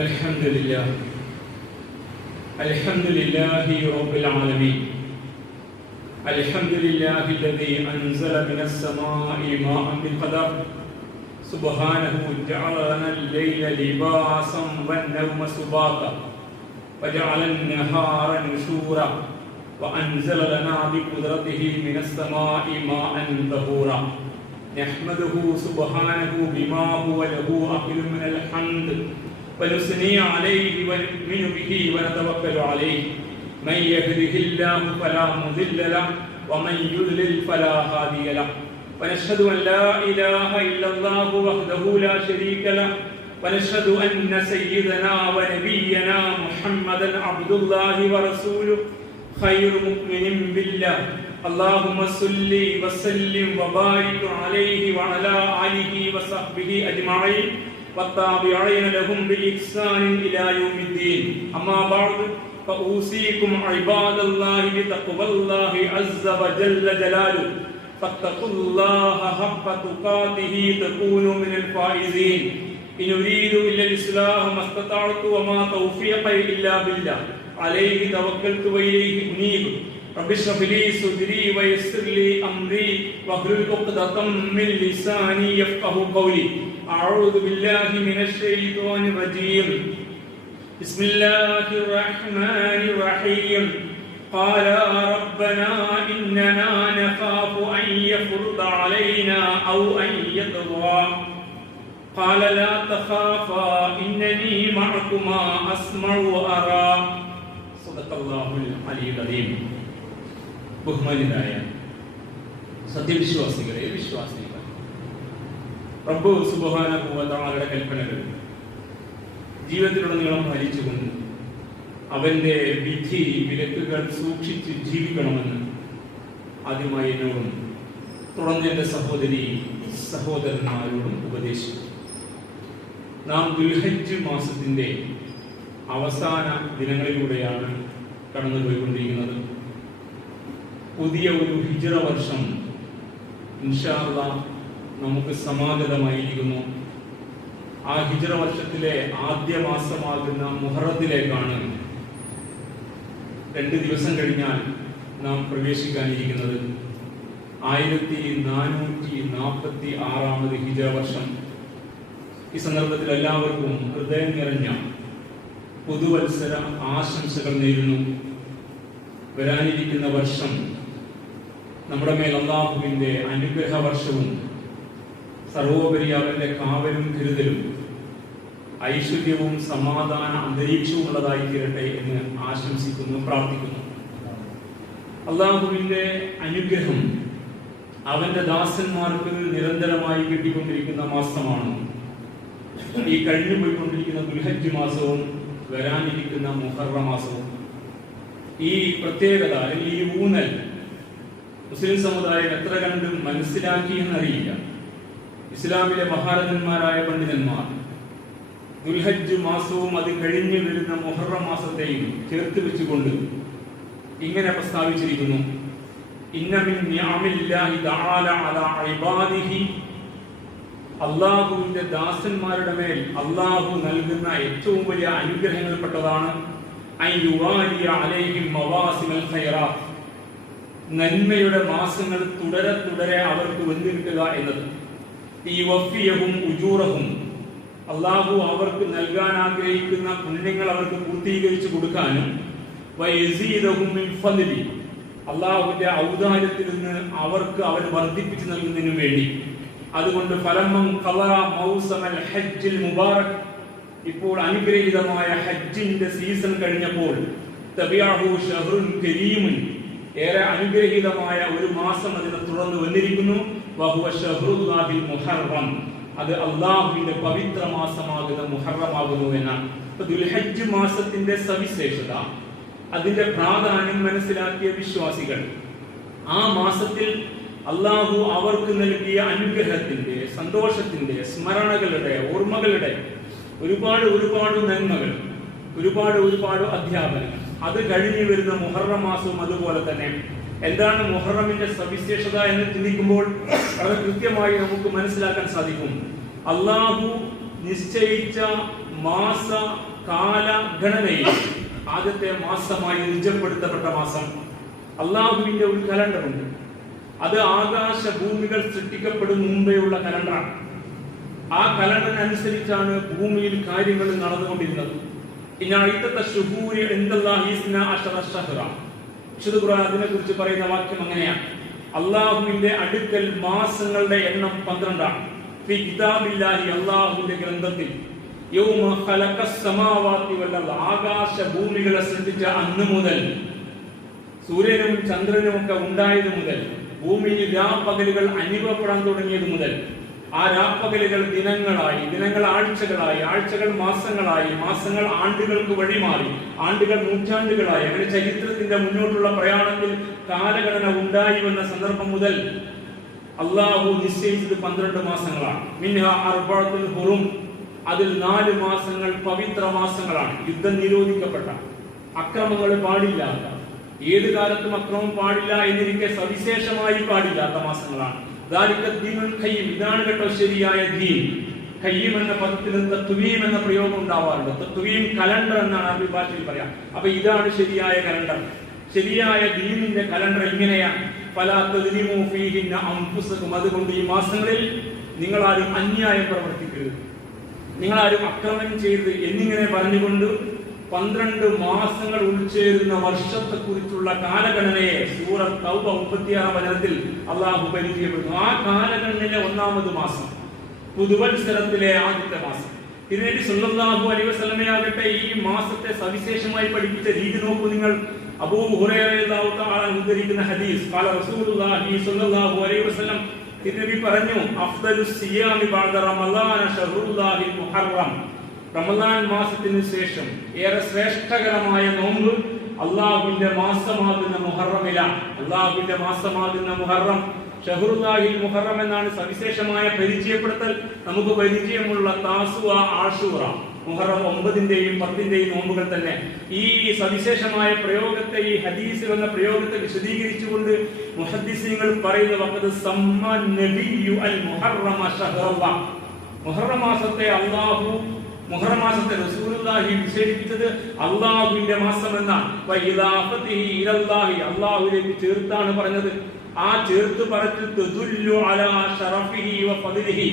الحمد لله الحمد لله رب العالمين الحمد لله الذي أنزل من السماء ماء بقدر سبحانه جعل لنا الليل لباسا والنوم سباتا وجعل النهار نشورا وأنزل لنا بقدرته من السماء ماء طهورا نحمده سبحانه بما هو له أهل من الحمد ونثني عليه ونؤمن به ونتوكل عليه من يهده الله فلا مضل له ومن يضلل فلا هادي له ونشهد أن لا إله إلا الله وحده لا شريك له ونشهد أن سيدنا ونبينا محمدا عبد الله ورسوله خير مؤمن بالله اللهم صل وسلم وبارك عليه وعلى آله وصحبه أجمعين والتابعين لهم بإحسان إلى يوم الدين أما بعد فأوصيكم عباد الله بتقوى الله عز وجل جلاله فاتقوا الله حق تقاته تكونوا من الفائزين إن أريد إلا الإصلاح ما استطعت وما توفيقي إلا بالله عليه توكلت وإليه أنيب رب اشرح لي صدري ويسر لي أمري واحلل عقدة من لساني يفقهوا قولي أعوذ بالله من الشيطان الرجيم بسم الله الرحمن الرحيم قال ربنا إننا نخاف أن يفرض علينا أو أن يطغى قال لا تخافا إنني معكما أسمع وأرى صدق الله العلي العظيم ബഹുമാനിതരായ സത്യവിശ്വാസികളെ വിശ്വാസികളെ റബ്ബ് സുബ്ഹാനഹു വ തആലയുടെ കൽപ്പനകൾ ജീവിതത്തിലുടനീളം പാലിച്ചുകൊണ്ട് അവന്റെ വിധി വിലക്കുകൾ സൂക്ഷിച്ച് ജീവിക്കണമെന്ന് ആദ്യമായി എന്നോടും തുടർന്ന് എൻ്റെ സഹോദരി സഹോദരന്മാരോടും ഉപദേശിച്ചു. നാം ദുൽഹജ്ജ് മാസത്തിന്റെ അവസാന ദിനങ്ങളിലൂടെയാണ് കടന്നുപോയിക്കൊണ്ടിരിക്കുന്നത്. പുതിയ ഒരു ഹിജ്റ വർഷം ഇൻഷാ അല്ലാഹ് നമുക്ക് സമാഗതമായിരിക്കുന്നു. ആ ഹിജ്റ വർഷത്തിലെ ആദ്യ മാസമാകുന്ന മുഹറത്തിലേക്കാണ് 2 ദിവസം കഴിഞ്ഞാൽ നാം പ്രവേശിക്കാനിരിക്കുന്നത്. 1446 ഹിജ്റ വർഷം. ഈ സന്ദർഭത്തിൽ എല്ലാവർക്കും ഹൃദയം നിറഞ്ഞ പുതുവത്സര ആശംസകൾ നേരുന്നു. വരാനിരിക്കുന്ന വർഷം നമ്മുടെ മേൽ അല്ലാഹുവിന്റെ അനുഗ്രഹ വർഷവും സർവോപരി അവന്റെ കാവലും കരുതലും ഐശ്വര്യവും സമാധാന അന്തരീക്ഷവും ഉള്ളതായി തീരട്ടെ എന്ന് ആശംസിക്കുന്നു, പ്രാർത്ഥിക്കുന്നു. അല്ലാഹുവിന്റെ അനുഗ്രഹം അവന്റെ ദാസന്മാർക്ക് നിരന്തരമായി കിട്ടിക്കൊണ്ടിരിക്കുന്ന മാസമാണ് ഈ കഴിഞ്ഞു പോയിക്കൊണ്ടിരിക്കുന്ന ദുൽഹജ്ജ് മാസവും വരാനിരിക്കുന്ന മുഹറം മാസവും. ഈ പ്രത്യേകത അല്ലെങ്കിൽ ഈ ഊന്നൽ മുസ്ലിം സമുദായം എത്ര കണ്ടും മനസ്സിലാക്കി എന്നറിയില്ല. ഇസ്ലാമിലെ മഹാരഥന്മാരായ പണ്ഡിതന്മാർ ദുൽഹജ്ജ് മാസവും അത് കഴിഞ്ഞു വരുന്ന മുഹറം മാസത്തെയും ചേർത്ത് വെച്ചുകൊണ്ട് ഇങ്ങനെ പ്രസ്താവിച്ചിരിക്കുന്നു: ഇന്ന മിൻ നിഅമില്ലാഹി തആല അലാ ഇബാദിഹി, അല്ലാഹുവിന്റെ ദാസന്മാരുടെ മേൽ അല്ലാഹു നൽകുന്ന ഏറ്റവും വലിയ അനുഗ്രഹങ്ങളിൽപ്പെട്ടതാണ് അയ്യുവാലിയ അലൈഹിം മവാസിമൽ ഖൈറാത്ത്, നന്മയുടെ മാസങ്ങൾ തുടരെ തുടരെ അവർക്ക് വന്നു കിട്ടുക എന്നത്. ഈ വഫിയഹും ഉജൂറഹും, അല്ലാഹു അവർക്ക് നൽകാൻ ആഗ്രഹിക്കുന്ന പുണ്യങ്ങൾ അവർക്ക് പൂർത്തീകരിച്ചു കൊടുക്കാനും വയസീദഹും മിൻ ഫദ്ലി, അല്ലാഹുവിന്റെ ഔദാര്യത്തിൽ നിന്ന് അവർക്ക് അവർ വർദ്ധിപ്പിച്ചു നൽകുന്നതിനു വേണ്ടി. അതുകൊണ്ട് ഫലമ്മൻ ഖളറ മൗസമൽ ഹജ്ജിൽ മുബാറക്, ഇപ്പോൾ അനുഗ്രഹീതമായ ഹജ്ജിന്റെ സീസൺ കഴിഞ്ഞപ്പോൾ തബിഅഹു ഷഹ്റുൻ കരീമുൻ, ഏറെ അനുഗ്രഹീതമായ ഒരു മാസം അതിനെ തുടർന്ന് വന്നിരിക്കുന്നു. വഹുവ ഷഹ്റുല്ലാഹിൽ മുഹറം, അത് അല്ലാഹുവിന്റെ പവിത്ര മാസമാകുന്ന മുഹറമാകുന്നു എന്നാണ്. ദുൽഹജ്ജ് മാസത്തിന്റെ സവിശേഷത, അതിന്റെ പ്രാധാന്യം മനസ്സിലാക്കിയ വിശ്വാസികൾ ആ മാസത്തിൽ അല്ലാഹു അവർക്ക് നൽകിയ അനുഗ്രഹത്തിന്റെ, സന്തോഷത്തിന്റെ, സ്മരണകളുടെ, ഓർമ്മകളുടെ ഒരുപാട് നന്മകൾ, ഒരുപാട് അധ്യാപനങ്ങൾ, അത് കഴിഞ്ഞു വരുന്ന മുഹറം മാസവും അതുപോലെ തന്നെ. എന്താണ് മുഹറമിന്റെ സവിശേഷത എന്ന് ചിന്തിക്കുമ്പോൾ വളരെ കൃത്യമായി നമുക്ക് മനസ്സിലാക്കാൻ സാധിക്കും. അല്ലാഹു നിശ്ചയിച്ച മാസ കാല ഗണനയിൽ ആദ്യത്തെ മാസമായി നിജപ്പെടുത്തപ്പെട്ട മാസം അള്ളാഹുവിന്റെ ഒരു കലണ്ടറുണ്ട്. അത് ആകാശ ഭൂമികൾ സൃഷ്ടിക്കപ്പെടും മുമ്പേ ഉള്ള കലണ്ടറാണ്. ആ കലണ്ടറിനനുസരിച്ചാണ് ഭൂമിയിൽ കാര്യങ്ങൾ നടന്നുകൊണ്ടിരുന്നത്. അതിനെ കുറിച്ച് പറയുന്ന വാക്യം അങ്ങനെയാണ്: അള്ളാഹുവിന്റെ അടുക്കൽ മാസങ്ങളുടെ എണ്ണം 12 അള്ളാഹുവിന്റെ ഗ്രന്ഥത്തിൽ. ആകാശ ഭൂമികളെ സൃഷ്ടിച്ച അന്ന് മുതൽ, സൂര്യനും ചന്ദ്രനും ഒക്കെ ഉണ്ടായത് മുതൽ, ഭൂമിയിൽ രാപ്പകലുകൾ അനുഭവപ്പെടാൻ തുടങ്ങിയത് മുതൽ, ആ രാപ്പകലുകൾ ദിനങ്ങളായി, ദിനങ്ങൾ ആഴ്ചകളായി, ആഴ്ചകൾ മാസങ്ങളായി, മാസങ്ങൾ ആണ്ടുകൾക്ക് വഴിമാറി, ആണ്ടുകൾ നൂറ്റാണ്ടുകളായി, അങ്ങനെ ചരിത്രത്തിന്റെ മുന്നോട്ടുള്ള പ്രയാണത്തിൽ കാലഗണന ഉണ്ടായി വന്ന സന്ദർഭം മുതൽ അള്ളാഹു നിശ്ചയിച്ചത് 12 മാസങ്ങളാണ്. മിൻഹ അർബഅത്തുൽ ഹുറും, അതിൽ 4 മാസങ്ങൾ പവിത്ര മാസങ്ങളാണ്. യുദ്ധം നിരോധിക്കപ്പെട്ട, അക്രമങ്ങൾ പാടില്ലാത്ത, ഏത് കാലത്തും അക്രമം പാടില്ല എന്നിരിക്കെ സവിശേഷമായി പാടില്ലാത്ത മാസങ്ങളാണ്. ഇതാണ് കേട്ടോ ശരിയായ ദീൻ. ഖയ്യിം എന്ന പദത്തിന് തത്വീം എന്ന പ്രയോഗം ഉണ്ടാവാറുണ്ട്. തത്വീം കലണ്ടർ എന്നാണ് അറബി ഭാഷയിൽ പറയാം. അപ്പൊ ഇതാണ് ശരിയായ കലണ്ടർ. ശരിയായ ദീനിന്റെ കലണ്ടർ ഇങ്ങനെയാണ്: ഫലാ തദ്ലിമൂ ഫീഹിന്ന അൻഫുസകും. അതുകൊണ്ട് ഈ മാസങ്ങളിൽ നിങ്ങളാരും അന്യായം പ്രവർത്തിക്കരുത്, നിങ്ങളാരും അക്രമം ചെയ്യരുത് എന്നിങ്ങനെ പറഞ്ഞുകൊണ്ട് 12 മാസങ്ങൾ ഉൾച്ചേരുന്ന വർഷത്തെ കുറിച്ചുള്ള കാലഗണനയെ സൂറത്ത് തൗബ 36 വചനത്തിൽ അള്ളാഹു പരിചയപ്പെടുന്നു. ആ കാലഗണനയിലെ 1ാമത് മാസം, പുതുവത്സരത്തിലെ ആദ്യത്തെ മാസം. ഇതിനുവേണ്ടി സല്ലല്ലാഹു അലൈഹി വസല്ലമയാകട്ടെ ഈ മാസത്തെ സവിശേഷമായി പഠിപ്പിച്ച രീതി നോക്കൂ നിങ്ങൾ. അബൂ ഹുറൈറ റളിയല്ലാഹു തആല ഉദ്ധരിക്കുന്ന ഹദീസ്, ഖാല റസൂലുള്ളാഹി സ്വല്ലല്ലാഹു അലൈഹി വസല്ലം, തിരുനബി പറഞ്ഞു: അഫ്ദലുസ് സിയാമി ബഅദ റമളാന ശഹ്റുല്ലാഹിൽ മുഹറം. റമളാൻ മാസത്തിനു ശേഷം ഏറെ ശ്രേഷ്ഠകരമായ നോമ്പ് അള്ളാഹുവിന്റെ മാസമാകുന്ന മുഹറമിലാണ്. അള്ളാഹുവിന്റെ മാസമാകുന്ന മുഹറം, ഷഹ്റുല്ലാഹിൽ മുഹറം എന്നാണ് സവിശേഷമായ പരിചയപ്പെടുത്തൽ. നമുക്ക് പരിചയമുള്ള താസുവ, ആഷൂറ, മുഹറം 9-ന്റെയും 10-ന്റെയും നോമ്പുകൾ തന്നെ. ഈ സവിശേഷമായ പ്രയോഗത്തെ, ഈ ഹദീസ് എന്ന പ്രയോഗത്തെ വിശദീകരിച്ചുകൊണ്ട് മുഹദ്ദിസീങ്ങൾ പറയുന്ന വഖദ് സമ്മ നബിയു അൽ മുഹറമ ശഹ്റല്ലാഹ്. മുഹറം മാസത്തെ അല്ലാഹു, മുഹറം മാസത്തെ റസൂലുള്ളാഹി വിശേഷിപ്പിച്ചത് അല്ലാഹുവിന്റെ മാസം എന്നാണ്. വഇലാഫതിഹി ഇലല്ലാഹി, അല്ലാഹുവിലേക്ക് ചേർത്താണ് പറഞ്ഞത്. ആ ചേർത്ത് പറച്ചിൽ തദുല്ലു അലാ ശറഫിഹി വഫദ്ലിഹി,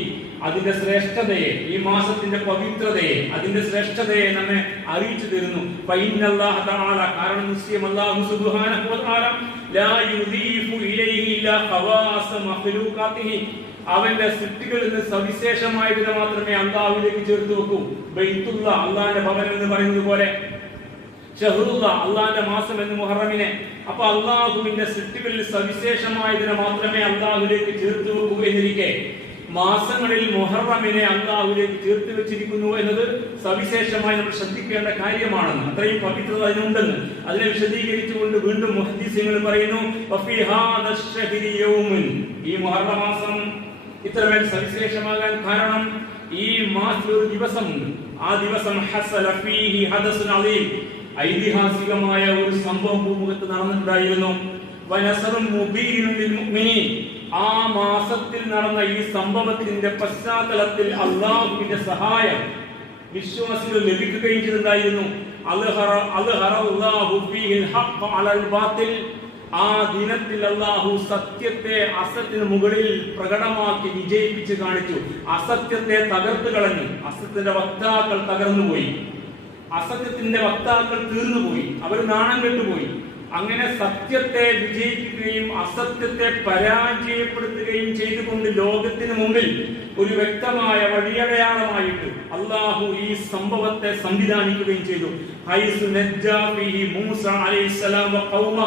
അതിന്റെ ശ്രേഷ്ഠതയെ, ഈ മാസത്തിന്റെ പവിത്രതയെ, അതിന്റെ ശ്രേഷ്ഠതയെ നമ്മെ അറിയിച്ചു തരുന്നു. ഫഇന്നല്ലാഹ തആല, കാരണം നിശ്ചയം അല്ലാഹു സുബ്ഹാനഹു വ തആല ലാ യുദീഫു ഇലൈഹി ഇല്ലാ ഖവാസ മഖ്ലൂഖാതിഹി, അവന്റെ സൃഷ്ടികളിൽ നിന്ന് സവിശേഷമായതിനെ മാത്രമേ അള്ളാഹുവിലേക്ക് ചേർത്ത് വെക്കൂ. ബൈത്തുള്ള, അള്ളാഹിന്റെ ഭവനം എന്ന് പറയുന്നത് പോലെ, ഷഹ്റുള്ള, അള്ളാഹിന്റെ മാസം എന്ന് മുഹറമിനെ. അപ്പൊ അള്ളാഹുവിന്റെ സൃഷ്ടികളിൽ സവിശേഷമായതിനെ മാത്രമേ അള്ളാഹുവിലേക്ക് ചേർത്ത് വെക്കൂ എന്നിരിക്കെ മാസങ്ങളിൽ മുഹറമിനെ അള്ളാഹുവിലേക്ക് ചേർത്ത് വെച്ചിരിക്കുന്നു എന്നത് സവിശേഷമായി നമ്മൾ ശ്രദ്ധിക്കേണ്ട കാര്യമാണെന്ന്, അത്രയും പവിത്രത അതിനുണ്ടെന്ന് അതിനെ വിശദീകരിച്ചുകൊണ്ട് വീണ്ടും മുഹദ്ദിസീങ്ങൾ പറയുന്നു: ഈ മുഹറം മാസം ഇത്രമേൽ സവിശേഷമാകാൻ കാരണം ഈ മാസത്തിൽ ഒരു ദിവസമുണ്ട്. ആ ദിവസം ഹസല ഫീഹി ഹദസുൻ അലീം, ഐതിഹാസികമായ ഒരു സംഭവം ഭൂമുഖത്ത് നടന്നിട്ടുണ്ടായിരുന്നു. വനസറും മുബീനുൻ ലിൽ മുഅ്മിനീൻ, ആ മാസത്തിൽ നടന്ന ഈ സംഭവത്തിന്റെ പശ്ചാത്തലത്തിൽ അല്ലാഹുവിന്റെ സഹായം വിശ്വാസികൾ ലഭിക്കുകയും ചെയ്തിട്ടുണ്ടായിരുന്നു. അൽഹറല്ലാഹു ഫീഹിൽ ഹഖ് അലൽ ബാത്തിൽ, ആ ദിനത്തിൽ അല്ലാഹു സത്യത്തെ അസത്യത്തിന് മുകളിൽ പ്രകടമാക്കി വിജയിപ്പിച്ച് കാണിച്ചു. അസത്യത്തെ തകർത്ത് കളഞ്ഞു. അസത്യത്തിന്റെ വക്താക്കൾ തകർന്നുപോയി, അസത്യത്തിന്റെ വക്താക്കൾ തീർന്നുപോയി, അവർ നാണം കെട്ടുപോയി. അങ്ങനെ സത്യത്തെ വിജയിപ്പിക്കുകയും അസത്യത്തെ പരാജയപ്പെടുത്തുകയും ചെയ്തുകൊണ്ട് ലോകത്തിന് മുമ്പിൽ ഒരു വ്യക്തമായ വഴിയടയാളമായിട്ട് അള്ളാഹു ഈ സംഭവത്തെ സംവിധാനിക്കുകയും ചെയ്തു. ഹൈസു നജ്ജാ ഫീഹി മൂസ അലൈഹിസ്സലാം വ ഖൗമ,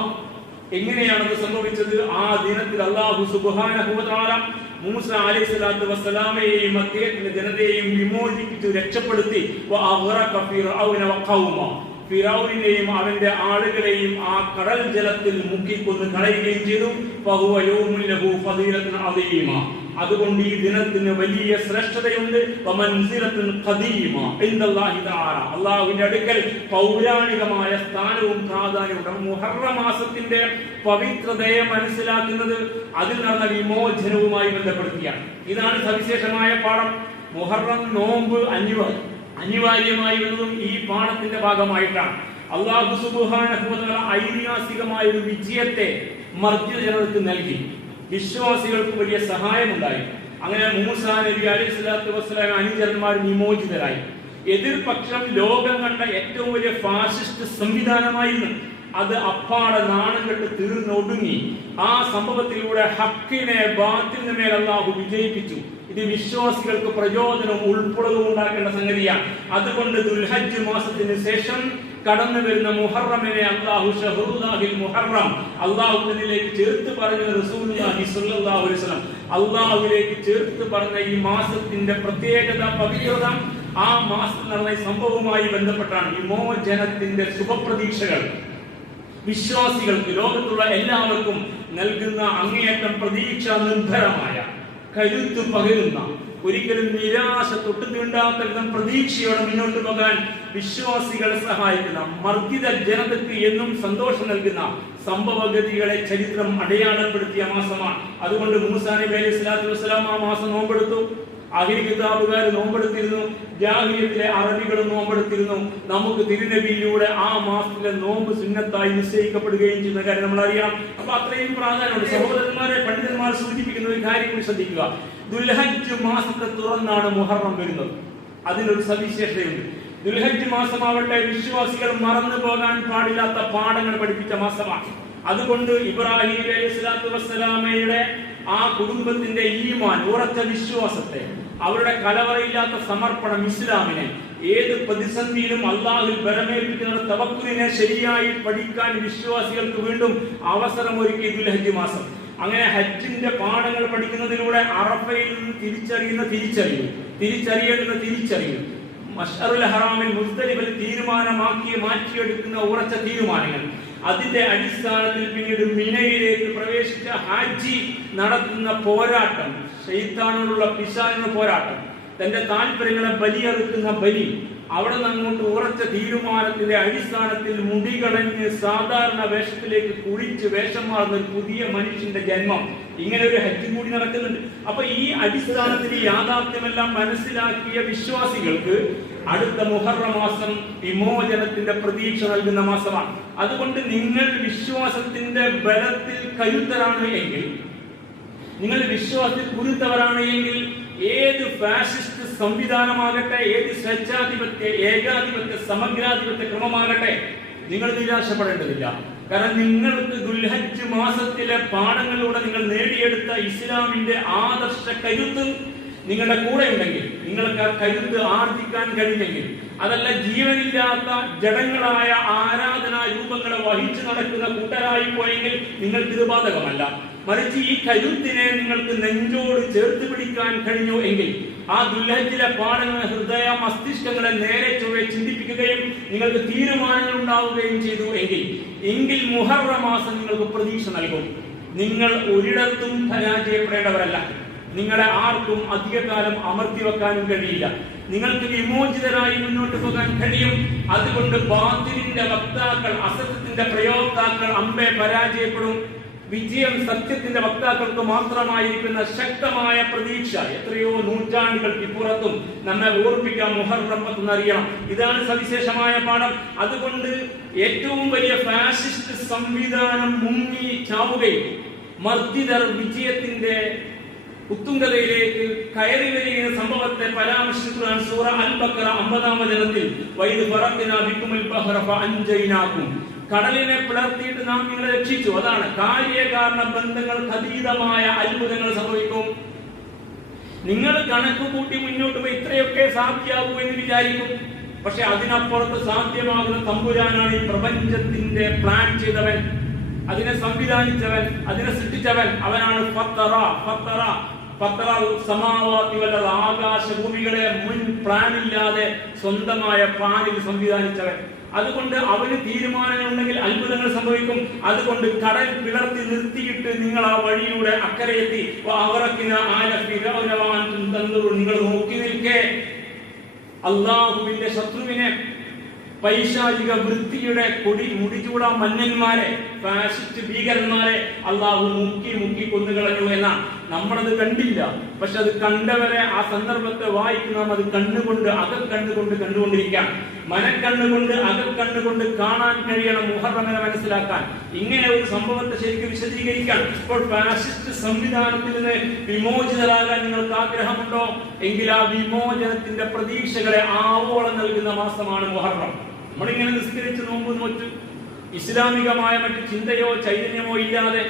എങ്ങനെയാണത് സംഭവിച്ചത്? ആ ദിനത്തിൽ അല്ലാഹു സുബ്ഹാനഹു വ തആല മൂസ അലൈഹിസ്സലാത്തു വസ്സലാമയെയും അദ്ദേഹത്തിന്റെ ജനതയെയും വിമോചിപ്പിച്ചു, രക്ഷപ്പെടുത്തി. വ അഗ്റഖ ഫിർഔന വ ഖൗമ, ഫിറൗനെയും അവന്റെ ആളുകളെയും ആ കടൽ ജലത്തിൽ മുക്കിക്കൊന്ന് കളയുകയും ചെയ്തു. ഫഹുവ യൗമുൻ ലഹു ഫദീലത്തുൻ അദീമ, അതുകൊണ്ട് ഈ ദിനത്തിന് വലിയ ശ്രേഷ്ഠതയുണ്ട്. വമൻസിലത്തുൻ ഖദീമ ഇൻദല്ലാഹി തആല, അല്ലാഹുവിന്റെ അടുക്കൽ പൗരാണികമായ സ്ഥാനവും പ്രാധാന്യവും. മുഹറം മാസത്തിന്റെ പവിത്രതയെ മനസ്സിലാക്കുന്നത് അതിൽ നടന്ന വിമോചനവുമായി ബന്ധപ്പെടുത്തിയാണ്. ഇതാണ് സവിശേഷമായ പാഠം. മുഹറം നോമ്പ് അനിവാര്യമായിരുന്നതും ഈ പാഠത്തിന്റെ ഭാഗമായിട്ടാണ്. അല്ലാഹു സുബ്ഹാനഹു വ തആല ഐതിഹാസികമായ ഒരു വിജയത്തെ മർജിദ ജനതയ്ക്ക് നൽകി. വിശ്വാസികൾക്ക് വലിയ സഹായമുണ്ടായി. അങ്ങനെ മൂസാ നബി അലൈഹി സ്വലാത്തു വസ്സലാം അനുചരന്മാർ വിമോചിതരായി. എതിർപക്ഷം ലോകം കണ്ട ഏറ്റവും വലിയ ഫാസിസ്റ്റ് സംവിധാനമായിരുന്നു. അത് അപ്പാടെ നാണം കെട്ട് തീർന്നൊടുങ്ങി. ആ സംഭവത്തിലൂടെ ഹക്കിനെ ബാത്തിലിന് മേൽ അല്ലാഹു വിജയിപ്പിച്ചു. ഇത് വിശ്വാസികൾക്ക് പ്രചോദനവും ഉൾപ്പെടലും ഉണ്ടാക്കേണ്ട സംഗതിയാണ്. അതുകൊണ്ട് ദുൽഹജ്ജ് മാസത്തിന് ശേഷം കടന്നു വരുന്ന മുഹറമിനെ അല്ലാഹു ഷഹ്റുല്ലാഹിൽ മുഹറം, അല്ലാഹുവിലേക്ക് ചേർത്ത് പറഞ്ഞ റസൂലുള്ളാഹി സ്വല്ലല്ലാഹു അലൈഹി വസല്ലം അല്ലാഹുവിലേക്ക് ചേർത്ത് പറഞ്ഞ ഈ മാസത്തിന്റെ പ്രത്യേകത, പവിത്രത ആ മാസം നടന്ന സംഭവവുമായി ബന്ധപ്പെട്ടാണ്. വിമോചനത്തിന്റെ ശുഭപ്രതീക്ഷകൾ വിശ്വാസികൾക്ക്, ലോകത്തുള്ള എല്ലാവർക്കും നൽകുന്ന അങ്ങേയറ്റം പ്രതീക്ഷ നിർഭരമായ, കരുത്ത് പകരുന്ന, ഒരിക്കലും നിരാശ തൊട്ടു തീണ്ടാത്ത വിധം പ്രതീക്ഷയോടെ മുന്നോട്ട് പോകാൻ വിശ്വാസികളെ സഹായിക്കുന്ന, മർദ്ദിത ജനതയ്ക്ക് എന്നും സന്തോഷം നൽകുന്ന സംഭവഗതികളെ ചരിത്രം അടയാളപ്പെടുത്തിയ മാസമാണ്. അതുകൊണ്ട് മൂസാ നബി അലൈഹി സ്വലാത്തു വസ്സലാം ആ മാസം നോമ്പെടുത്തു. അഹ്ലി കിതാബുകാർ നോമ്പെടുത്തിരുന്നു, ജാഹിലിയത്തിലെ അറബികളും നോമ്പെടുത്തിരുന്നു. നമുക്ക് തിരുനബിയിലൂടെ ആ മാസത്തിലെ നോമ്പ് സുന്നത്തായി നിശ്ചയിക്കപ്പെടുകയും ചെയ്യുന്ന കാര്യം നമ്മൾ അറിയാം. അപ്പൊ അത്രയും പ്രാധാന്യമുണ്ട്. സഹോദരന്മാരെ, പണ്ഡിതന്മാർ സൂചിപ്പിക്കുന്ന ഒരു കാര്യം കൂടി ശ്രദ്ധിക്കുക. ദുൽഹജ്ജ് മാസത്തെ തുറന്നാണ് മുഹറം വരുന്നത്. അതിനൊരു സവിശേഷതയുണ്ട്. ദുൽഹജ്ജ് മാസമാവട്ടെ വിശ്വാസികൾ മറന്നു പോകാൻ പാടില്ലാത്ത പാഠങ്ങൾ പഠിപ്പിച്ച മാസമാണ്. അതുകൊണ്ട് ഇബ്രാഹിം അലൈഹി സ്വലാത്തു വസ്സലാമയുടെ ആ കുടുംബത്തിന്റെ ഈമാൻ, ഉറച്ച വിശ്വാസത്തെ, അവരുടെ കലവറയില്ലാത്ത സമർപ്പണം, ഇസ്ലാമിനെ, ഏത് പ്രതിസന്ധിയിലും അല്ലാഹുവിൽ ബലമേൽപ്പിക്കുന്ന തവക്കുലിനെ ശരിയായി പഠിക്കാൻ വിശ്വാസികൾക്ക് വീണ്ടും അവസരമൊരുക്കി ദുൽഹജ്ജ് മാസം. അങ്ങനെ ഹജ്ജിന്റെ പാഠങ്ങൾ പഠിക്കുന്നതിലൂടെ അറഫയിൽ നിന്ന് തിരിച്ചറിയേണ്ടുന്ന തിരിച്ചറിയും, മശ്അറുൽ ഹറാമിൽ മുസ്ദലിഫിൽ മാറ്റിയെടുക്കുന്ന ഉറച്ച തീരുമാനങ്ങൾ, അതിന്റെ അടിസ്ഥാനത്തിൽ പിന്നീട് മിനയിലേക്ക് പ്രവേശിച്ച ഹാജി നടത്തുന്ന പോരാട്ടം, ശൈത്താനോടുള്ള പിശാചിനുള്ള പോരാട്ടം, തന്റെ താല്പര്യങ്ങളെ ബലിയെടുക്കുന്ന ബലി, അവിടെ നിന്ന് അങ്ങോട്ട് ഉറച്ച തീരുമാനത്തിന്റെ അടിസ്ഥാനത്തിൽ മുടികളഞ്ഞ് സാധാരണ വേഷത്തിലേക്ക് കുഴിച്ച് വേഷം മാറുന്ന ഒരു പുതിയ മനുഷ്യന്റെ ജന്മം, ഇങ്ങനെ ഒരു ഹജ്ജ് കൂടി നടക്കുന്നുണ്ട്. അപ്പൊ ഈ അടിസ്ഥാനത്തിൽ യാഥാർത്ഥ്യമെല്ലാം മനസ്സിലാക്കിയ വിശ്വാസികൾക്ക് അടുത്ത മുഹറം മാസം വിമോചനത്തിന്റെ പ്രതീക്ഷ നൽകുന്ന മാസമാണ്. അതുകൊണ്ട് നിങ്ങൾ വിശ്വാസത്തിന്റെ ബലത്തിൽ കരുത്തരാണ് എങ്കിൽ, നിങ്ങൾ വിശ്വാസത്തിൽ കുരുത്തവരാണ് എങ്കിൽ, ഏത് ഫാസിസ്റ്റ് സംവിധാനമാകട്ടെ, ഏത് സ്വേച്ഛാധിപത്യ, ഏകാധിപത്യ, സമഗ്രാധിപത്യ ക്രമമാകട്ടെ, നിങ്ങൾ നിരാശപ്പെടേണ്ടതില്ല. കാരണം നിങ്ങൾക്ക് ദുൽഹജ്ജ് മാസത്തിലെ പാഠങ്ങളിലൂടെ നിങ്ങൾ നേടിയെടുത്ത ഇസ്ലാമിന്റെ ആദർശ കരുത്ത് നിങ്ങളുടെ കൂടെ ഉണ്ടെങ്കിൽ, നിങ്ങൾക്ക് ആ കരുത്ത് ആർജിക്കാൻ കഴിഞ്ഞെങ്കിൽ, അതല്ല ജീവനില്ലാത്ത ജഡങ്ങളായ ആരാധനാ രൂപങ്ങളെ വഹിച്ചു നടക്കുന്ന കൂട്ടരായി പോയെങ്കിൽ നിങ്ങൾക്ക് ഇത് ബാധകമല്ല. മറിച്ച് ഈ കരുത്തിനെ നിങ്ങൾക്ക് നെഞ്ചോട് ചേർത്ത് പിടിക്കാൻ കഴിഞ്ഞു എങ്കിൽ, ആ ദുൽഹജ്ജിലെ പാഠങ്ങൾ ഹൃദയ മസ്തിഷ്കങ്ങളെ നേരെ ചൊവ്വെ ചിന്തിപ്പിക്കുകയും നിങ്ങൾക്ക് തീരുമാനങ്ങൾ ഉണ്ടാവുകയും ചെയ്തു എങ്കിൽ മുഹറം മാസം നിങ്ങൾക്ക് പ്രതീക്ഷ നൽകും. നിങ്ങൾ ഒരിടത്തും പരാജയപ്പെടേണ്ടവരല്ല. നിങ്ങളെ ആർക്കും അധികകാലം അമർത്തി വെക്കാനും കഴിയില്ല. നിങ്ങൾക്ക് വിമോചിതരായി മുന്നോട്ട് പോകാൻ കഴിയും. അതുകൊണ്ട് ബാത്തിലിന്റെ വക്താക്കൾ, അസത്യത്തിന്റെ പ്രയോക്താക്കൾ അമ്പെ പരാജയപ്പെടും. വിജയം സത്യത്തിന്റെ വക്താക്കൾക്ക് മാത്രമായിരിക്കുന്ന ശക്തമായ പ്രതീക്ഷ എത്രയോ നൂറ്റാണ്ടുകൾക്ക് ഇപ്പുറത്തും നമ്മെ ഓർപ്പിക്കാൻ മുഹറം എന്നറിയണം. ഇതാണ് സവിശേഷമായ പാഠം. അതുകൊണ്ട് ഏറ്റവും വലിയ ഫാസിസ്റ്റ് സംവിധാനം മുങ്ങി ചാവുകയും മർദ്ദിതർ വിജയത്തിന്റെ ഉത്തുംഗതയിലേക്ക് കയറി വരികയും സംഭവത്തെ പരാമർശിക്കുകയാണ് സൂറ അൽ-ബഖറ 50-ാം വചനത്തിൽ. വൈദ് ഫറഖ്നാ ബികുമുൽ ബഹറ ഫഅൻജയ്നാകും, കടലിനെ പിളർത്തിയിട്ട് നാം നിങ്ങളെ രക്ഷിച്ചു. അതാണ് കാര്യകാരണ ബന്ധങ്ങൾക്ക് അതീതമായ അത്ഭുതങ്ങൾ സംഭവിക്കും. നിങ്ങൾ കണക്ക് കൂട്ടി മുന്നോട്ട് പോയി ഇത്രയൊക്കെ സാധ്യമാകൂ എന്ന് വിചാരിക്കും. പക്ഷെ അതിനപ്പുറത്ത് സാധ്യമാകുന്ന തമ്പുരാനാണ് ഈ പ്രപഞ്ചത്തിന്റെ പ്ലാൻ ചെയ്തവൻ, അതിനെ സംവിധാനിച്ചവൻ, അതിനെ സൃഷ്ടിച്ചവൻ. അവനാണ് സമാവാതി വല്ലത്, ആകാശഭൂമികളെ മുൻ പ്ലാനില്ലാതെ സ്വന്തമായ പ്ലാനിൽ സംവിധാനിച്ചവൻ. അതുകൊണ്ട് അവന് തീരുമാനങ്ങളുണ്ടെങ്കിൽ അത്ഭുതങ്ങൾ സംഭവിക്കും. അതുകൊണ്ട് കടൽ പിളർത്തി നിർത്തിയിട്ട് നിങ്ങൾ ആ വഴിയിലൂടെ അക്കരയെത്തി. നിങ്ങൾ നോക്കി നിൽക്കേ, അള്ളാഹുവിന്റെ ശത്രുവിനെ പൈശാചിക വൃത്തിയുടെ മുടിചൂടാ മന്നന്മാരെ, ഫാഷിസ്റ്റ് ഭീകരന്മാരെ അള്ളാഹു മുക്കി കൊന്നുകളഞ്ഞു എന്നാണ്. നമ്മളത് കണ്ടില്ല, പക്ഷെ അത് കണ്ടവരെ ആ സന്ദർഭത്തെ വായിക്കുന്ന അത് കണ്ണുകൊണ്ട് അകക്കണ്ണുകൊണ്ട് കണ്ടുകൊണ്ടിരിക്കാൻ, മനക്കണ്ണുകൊണ്ട് അകക്കണ്ണുകൊണ്ട് കാണാൻ കഴിയണം മുഹറമിനെ മനസ്സിലാക്കാൻ. ഇങ്ങനെ ഒരു സംഭവത്തെ ശരിക്കും വിശദീകരിക്കാൻ. ഇപ്പോൾ ഫാഷിസ്റ്റ് സംവിധാനത്തിൽ നിന്ന് വിമോചിതരാകാൻ നിങ്ങൾക്ക് ആഗ്രഹമുണ്ടോ എങ്കിൽ ആ വിമോചനത്തിന്റെ പ്രതീക്ഷകളെ ആവോളം നൽകുന്ന മാസമാണ് മുഹറം. നമ്മളിങ്ങനെ നിസ്കരിച്ച് നോമ്പ് നോറ്റ് ഇസ്ലാമികമായ മറ്റു ചിന്തയോ ചൈതന്യമോ ഇല്ലാതെ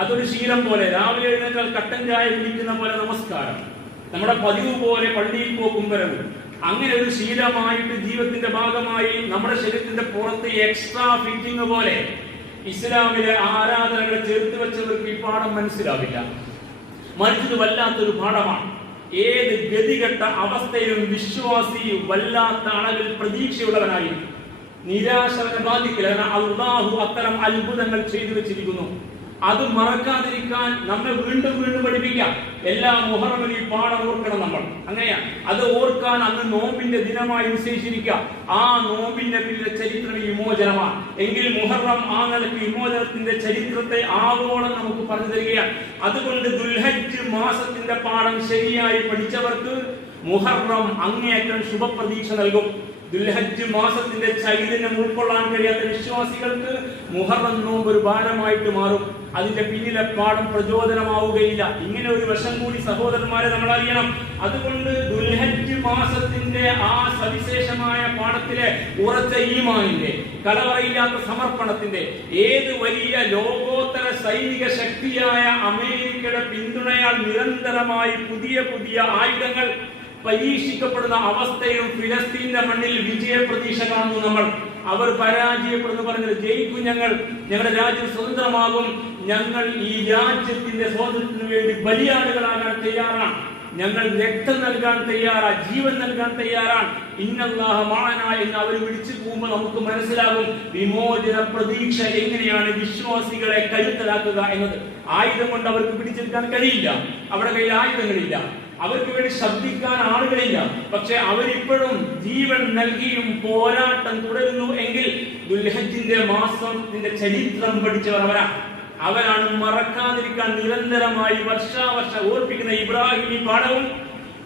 അതൊരു ശീലം പോലെ രാവിലെ എഴുന്നേറ്റാൽ കട്ടൻ ചായ കുടിക്കുന്ന പോലെ നമസ്കാരം, നമ്മുടെ പതിവ് പോലെ പള്ളിയിൽ പോക്കും വരവും, അങ്ങനെ ഒരു ശീലമായിട്ട് ജീവിതത്തിന്റെ ഭാഗമായി നമ്മുടെ ശരീരത്തിന്റെ പുറത്ത് എക്സ്ട്രാ ഫിറ്റിംഗ് പോലെ ഇസ്ലാമിലെ ആരാധനകളെ ചേർത്ത് വെച്ചവർക്ക് ഈ പാഠം മനസ്സിലാവില്ല. മറിച്ചത് വല്ലാത്തൊരു പാഠമാണ്. ഏത് ഗതികെട്ട അവസ്ഥയിലും വിശ്വാസി വല്ലാത്ത അളവിൽ പ്രതീക്ഷയുള്ളവനായിരിക്കും. നിരാശവനെ ബാധിക്കില്ല. അല്ലാഹു അത്തരം അത്ഭുതങ്ങൾ ചെയ്തു വെച്ചിരിക്കുന്നു. അത് മറക്കാതിരിക്കാൻ നമ്മെ വീണ്ടും പഠിപ്പിക്കാം. എല്ലാ മുഹറമിലും ഈ പാഠം ഓർക്കണം നമ്മൾ. അങ്ങനെയാണ് അത് ഓർക്കാൻ അന്ന് നോമ്പിന്റെ ദിനമായി നിശ്ചയിച്ചിരിക്കാം. ആ നോമ്പിന്റെ പിന്നിലെ ചരിത്രം വിമോചനമാണ്. എങ്കിൽ മുഹറം ആ നിലയ്ക്ക് വിമോചനത്തിന്റെ ചരിത്രത്തെ ആവോളം നമുക്ക് പറഞ്ഞു തരികയാണ്. അതുകൊണ്ട് ദുൽഹജ്ജ് മാസത്തിന്റെ പാഠം ശരിയായി പഠിച്ചവർക്ക് മുഹറം അങ്ങേയറ്റം ശുഭപ്രതീക്ഷ നൽകും. ദുൽഹജ്ജ് മാസത്തിന്റെ ചൈതന്യം ഉൾക്കൊള്ളാൻ കഴിയാത്ത വിശ്വാസികൾക്ക് മുഹറം നോമ്പ് ഒരു ഭാരമായിട്ട് മാറും. അതിന്റെ പിന്നിലെ പാഠം പ്രചോദനമാവുകയില്ല. ഇങ്ങനെ ഒരു വശം കൂടി സഹോദരന്മാരെ നമ്മൾ അറിയണം. അതുകൊണ്ട് ദുൽഹജ്ജ് മാസത്തിന്റെ ആ സവിശേഷമായ പാഠത്തിലെ ഉറച്ച ഈമാനിന്റെ, കലവറയില്ലാത്ത സമർപ്പണത്തിന്റെ, ഏത് വലിയ ലോകോത്തര സൈനിക ശക്തിയായ അമേരിക്കയുടെ പിന്തുണയാൽ നിരന്തരമായി പുതിയ ആയുധങ്ങൾ പരീക്ഷിക്കപ്പെടുന്ന അവസ്ഥയിലും ഫിലസ്തീന്റെ മണ്ണിൽ വിജയ പ്രതീക്ഷ കാണുന്നു നമ്മൾ. അവർ പരാജയപ്പെടുന്നു പറഞ്ഞത് ജയിക്കും, ഞങ്ങളുടെ രാജ്യം സ്വതന്ത്രമാകും, ഞങ്ങൾ ഈ രാജ്യത്തിന്റെ സ്വാതന്ത്ര്യത്തിന് വേണ്ടി ബലിയാടുകളാകാൻ തയ്യാറാണ്, ഞങ്ങൾ രക്തം നൽകാൻ തയ്യാറാണ്, ജീവൻ നൽകാൻ തയ്യാറാണ്, ഇന്നല്ലാഹ മഅനാ എന്ന് അവർ വിളിച്ചു പോകുമ്പോൾ നമുക്ക് മനസ്സിലാകും വിമോചന പ്രതീക്ഷ എങ്ങനെയാണ് വിശ്വാസികളെ കരുത്തലാക്കുക എന്നത്. ആയുധം കൊണ്ട് അവർക്ക് പിടിച്ചെടുക്കാൻ കഴിയില്ല, അവരുടെ കയ്യിൽ ആയുധങ്ങളില്ല, അവർക്ക് വേണ്ടി ശബ്ദിക്കാൻ ആളുകളില്ല. പക്ഷെ അവരിപ്പോഴും ജീവൻ നൽകിയും പോരാട്ടം തുടരുന്നു എങ്കിൽ ദുൽഹജ്ജിന്റെ മാസത്തിന്റെ ചരിത്രം പഠിച്ചവർ അവരാണ് മറക്കാതിരിക്കാൻ നിരന്തരമായി വർഷാവർഷം ഓർപ്പിക്കുന്ന ഇബ്രാഹിമി പാഠവും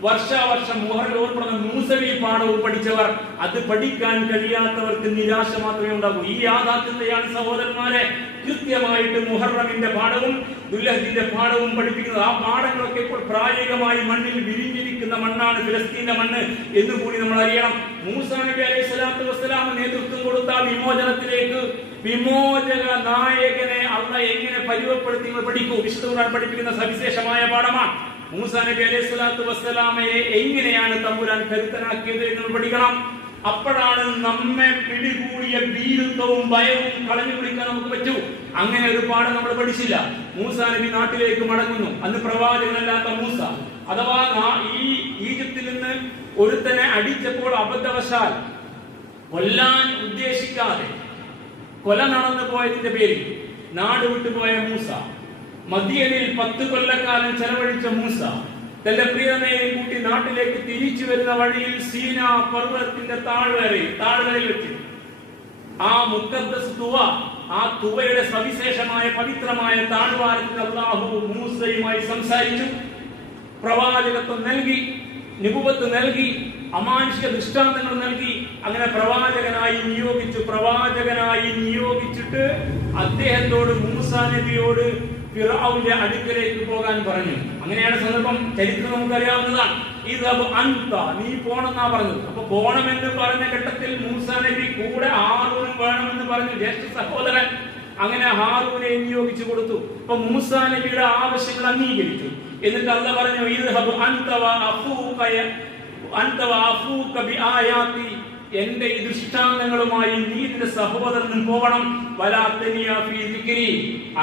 വർഷാവർഷം മുഹറം ഓർപ്പെടുന്ന മൂസവി പാഠവും പഠിച്ചവർ. അത് പഠിക്കാൻ കഴിയാത്തവർക്ക് നിരാശ മാത്രമേ ഉണ്ടാകൂ. ഈ യാഥാർത്ഥ്യത്തെയാണ് സഹോദരന്മാരെ കൃത്യമായിട്ട് മുഹറമിന്റെ പാഠവും ദുൽഹജ്ജിന്റെ പാഠവും പഠിപ്പിക്കുന്നത്. ആ പാഠങ്ങളൊക്കെ ഇപ്പോൾ പ്രായോഗികമായി മണ്ണിൽ വിരിഞ്ഞിരിക്കുന്ന മണ്ണാണ് ഫിലസ്തീന്റെ മണ്ണ് എന്നുകൂടി നമ്മൾ അറിയണം. മൂസാ നബി അലൈഹി സ്വലാത്തു വസ്സലാം നേതൃത്വം കൊടുത്ത വിമോചനത്തിലേക്ക് വിമോചക നായകനെ അല്ലാഹ് എങ്ങനെ പരിവപ്പെടുത്തി പഠിക്കൂ. വിശുദ്ധ ഖുർആൻ പഠിപ്പിക്കുന്ന സവിശേഷമായ പാഠമാണ്. മൂസാ നബി അലൈഹി സ്വലാത്തു വസ്സലാമയെ എങ്ങനെയാണ് തമ്പുരാൻ കരുത്തനാക്കിയത് എന്ന് പഠിക്കണം. അപ്പോഴാണ് നമ്മെ പിടികൂടിയ ഭീരുത്വവും ഭയവും കളഞ്ഞു പിടിക്കാൻ നമുക്ക് പറ്റൂ. അങ്ങനെ ഒരു പാഠം നമ്മൾ പഠിച്ചില്ല. മൂസാ നബി നാട്ടിലേക്ക് മടങ്ങുന്നു. അന്ന് പ്രവാചകനല്ലാത്ത മൂസ, അഥവാ ഈ ഈജിപ്തിൽ നിന്ന് ഒരുത്തനെ അടിച്ചപ്പോൾ അബദ്ധവശാൽ കൊല്ലാൻ ഉദ്ദേശിക്കാതെ കൊല നടന്നു പോയതിന്റെ പേരിൽ നാട് വിട്ടുപോയ മൂസ, മദീനയിൽ 10 കൊല്ലക്കാലം ചെലവഴിച്ച മൂസ തന്റെ പ്രിയനെയും കൂട്ടി നാട്ടിലേക്ക് തിരിച്ചു വരുന്ന വഴിയിൽ സീനാ പർവ്വതത്തിന്റെ താഴ്വരയിൽ വെച്ച് ആ മുഖദ്ദസ് തുവ, ആ തുവയുടെ സവിശേഷമായ പവിത്രമായ താഴ്വാരത്തിൽ അല്ലാഹു മൂസയുമായി സംസാരിച്ചു, പ്രവാചകത്വം നൽകി, നിബുവത്ത് നൽകി, അമാനുഷിക ദൃഷ്ടാന്തങ്ങൾ നൽകി. അങ്ങനെ പ്രവാചകനായി നിയോഗിച്ചിട്ട് അദ്ദേഹത്തോട് മൂസാ നബിയോട് ഫിർഔന്റെ അടുക്കലേക്ക് പോകാൻ പറഞ്ഞു. അങ്ങനെയാണ് സന്ദർഭം. ചരിത്രം നമുക്കറിയാവുന്നതാണ്. ഇദ്ഹബ് അൻത, നീ പോണെന്നാ പറഞ്ഞത്. അപ്പൊ പോണമെന്ന് പറഞ്ഞ ഘട്ടത്തിൽ മൂസാ നബി കൂടെ ഹാറൂനും വേണമെന്ന് പറഞ്ഞു, ജ്യേഷ്ഠ സഹോദരൻ. അങ്ങനെ ഹാറൂനെ നിയോഗിച്ചു കൊടുത്തു. അപ്പൊ മൂസാ നബിയുടെ ആവശ്യങ്ങൾ അംഗീകരിച്ചു. എന്നിട്ട് അല്ലാഹ് പറഞ്ഞു, ഇദ്ഹബ് അൻത വ അഖൂക ബിആയാതി, എന്റെ ഈ ദൃഷ്ടാന്തങ്ങളുമായി നീ നിന്റെ സഹോദരനും പോകണം.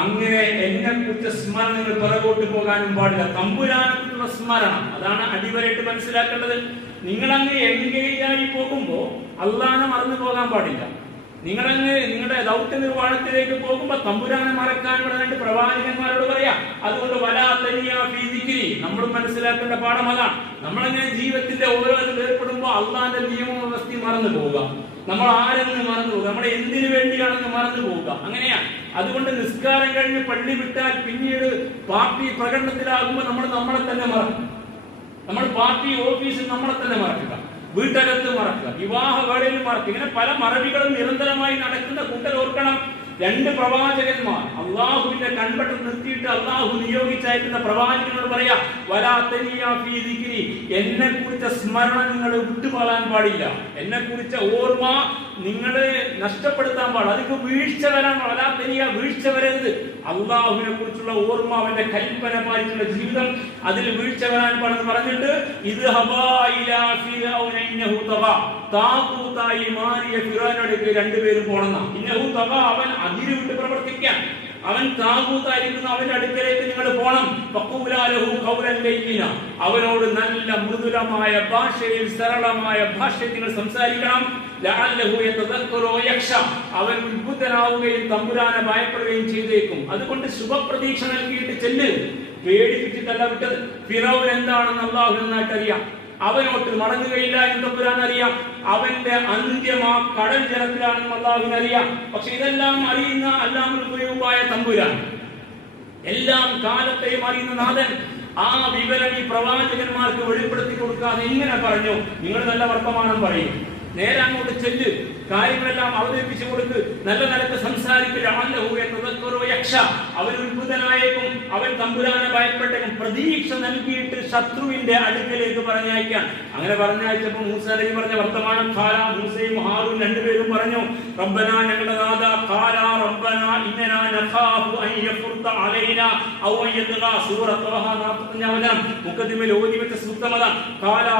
അങ്ങനെ എന്നെ കുറിച്ച് സ്മരണകൾ പിറകോട്ട് പോകാനും പാടില്ല. തമ്പുരാനുള്ള സ്മരണം, അതാണ് അടിവരായിട്ട് മനസ്സിലാക്കേണ്ടത്. നിങ്ങൾ അങ്ങ് എൻഗേജായി പോകുമ്പോ അള്ളാഹനെ മറന്നു പോകാൻ പാടില്ല. നിങ്ങളുടെ ദൗത്യ നിർവ്വഹണത്തിലേക്ക് പോകുമ്പോൾ തമ്പുരാനെ മറക്കാൻ വേണ്ടി പ്രവാചകന്മാരോട് പറയാം. അതുകൊണ്ട് നമ്മൾ മനസ്സിലാക്കേണ്ട പാഠം അതാണ്. നമ്മളങ്ങനെ ജീവിതത്തിന്റെ ഓരോ ഏർപ്പെടുമ്പോൾ അള്ളാന്റെ നിയമവ്യവസ്ഥ മറന്നു പോവുക, നമ്മൾ ആരെന്ന് മറന്നു പോവുക, നമ്മളെ എന്തിനു വേണ്ടിയാണെന്ന് മറന്നു പോവുക. അങ്ങനെയാണ്. അതുകൊണ്ട് നിസ്കാരം കഴിഞ്ഞ് പള്ളി വിട്ടാൽ പിന്നീട് പാർട്ടി പ്രകടനത്തിലാകുമ്പോൾ നമ്മൾ നമ്മളെ തന്നെ മറക്കും. നമ്മൾ പാർട്ടി ഓഫീസിൽ നമ്മളെ തന്നെ മറക്കുക, വീട്ടകത്ത് മറക്കുക, വിവാഹ വേളയിൽ മറക്കുക. ഇങ്ങനെ പല മറവികളും നിരന്തരമായി നടക്കുന്ന കൂട്ടർ ഓർക്കണം. രണ്ട് പ്രവാചകന്മാർ അള്ളാഹുവിന്റെ കൺവെട്ടം നിർത്തിയിട്ട് അള്ളാഹു നിയോഗിച്ചയക്കുന്ന പ്രവാചകനോട് പറയാ, എന്നെ കുറിച്ച സ്മരണ നിങ്ങൾ വിട്ടുപോകാൻ പാടില്ല, എന്നെ കുറിച്ച ഓർമ്മ നിങ്ങളെ നഷ്ടപ്പെടുത്താൻ പാടില്ല, അതിക്ക് വീഴ്ച വരാൻ പാടില്ല, വീഴ്ച വരരുത്. അള്ളാഹുവിനെ കുറിച്ചുള്ള ഓർമ്മ, അവന്റെ കൽപ്പന പാലിച്ചുള്ള ജീവിതം, അതിൽ വീഴ്ച വരാൻ പാടെന്ന് പറഞ്ഞിട്ട് ഇത് താകൂത്തായി മാറിയ ഫിറൗനോടേക്ക് രണ്ടുപേരും പോണെന്നാ. ഇന്നഹു തബ, അവൻ അതിരുവിട്ട് പ്രവർത്തിക്കാൻ, അവൻ താകൂത്തായിരിക്കുന്ന അവന്റെ അടുക്കലേക്ക് നിങ്ങൾ പോണം. അവനോട് നല്ല മൃദുലമായ ഭാഷയിൽ, സരളമായ ഭാഷയിൽ നിങ്ങൾ സംസാരിക്കണം. അവൻ ഉത്ബുദ്ധനാവുകയും തമ്പുരാനെ ഭയപ്പെടുകയും ചെയ്തേക്കും. അതുകൊണ്ട് ശുഭപ്രതീക്ഷ നൽകിയിട്ട് ചെല്ല്, പേടിപ്പിച്ചിട്ടല്ല വിട്ടത്. ഫിറൗൻ എന്താണെന്ന് അല്ലാഹു നന്നായിട്ട് അറിയാം. അവനോട്ട് മടങ്ങുകയില്ല എന്ന് തമ്പുരാൻ അറിയാം. അവന്റെ അന്ത്യം ആ കടൽ ജലത്തിലാണെന്ന് അല്ലാഹുവിന് അറിയാം. പക്ഷെ ഇതെല്ലാം അറിയുന്ന അല്ലാഹുൽ ഖുയൂബായ തമ്പുരാൻ, എല്ലാം കാലത്തെയും അറിയുന്ന നാഥൻ, ആ വിവരം ഈ പ്രവാചകന്മാർക്ക് വെളിപ്പെടുത്തി കൊടുക്കാതെ ഇങ്ങനെ പറഞ്ഞു, നിങ്ങൾ നല്ല വർത്തമാനം പറയും, നേരെ അങ്ങോട്ട് ചെല്ല്, കാര്യങ്ങളെല്ലാം അവതരിപ്പിച്ചു കൊടുക്ക്, നല്ല നിലക്ക് സംസാരിക്കുക. അവൻ ഉത്ഭുതനായേക്കും, അവൻ തമ്പുരാനെ ഭയപ്പെട്ടേക്കും. പ്രതീക്ഷ നൽകിയിട്ട് ശത്രുവിന്റെ അടുക്കലേക്ക് പറഞ്ഞയക്കാൻ. അങ്ങനെ പറഞ്ഞയച്ചപ്പോൾ മൂസ നബി പറഞ്ഞ വർത്തമാനം, മൂസയും ഹാറൂൻ രണ്ടുപേരും പറഞ്ഞു, റബ്ബനാ, ഞങ്ങളുടെ നാഥ, റബ്ബനാ ഇന്നനാ നഖാഫു അൻ യഫുർത അലൈനാ ഔ യത്ഗാ. സൂറത്ത് ത്വഹ 45 മുഖദ്ദിമയിൽ ഓതി വെച്ച സൂക്തമത.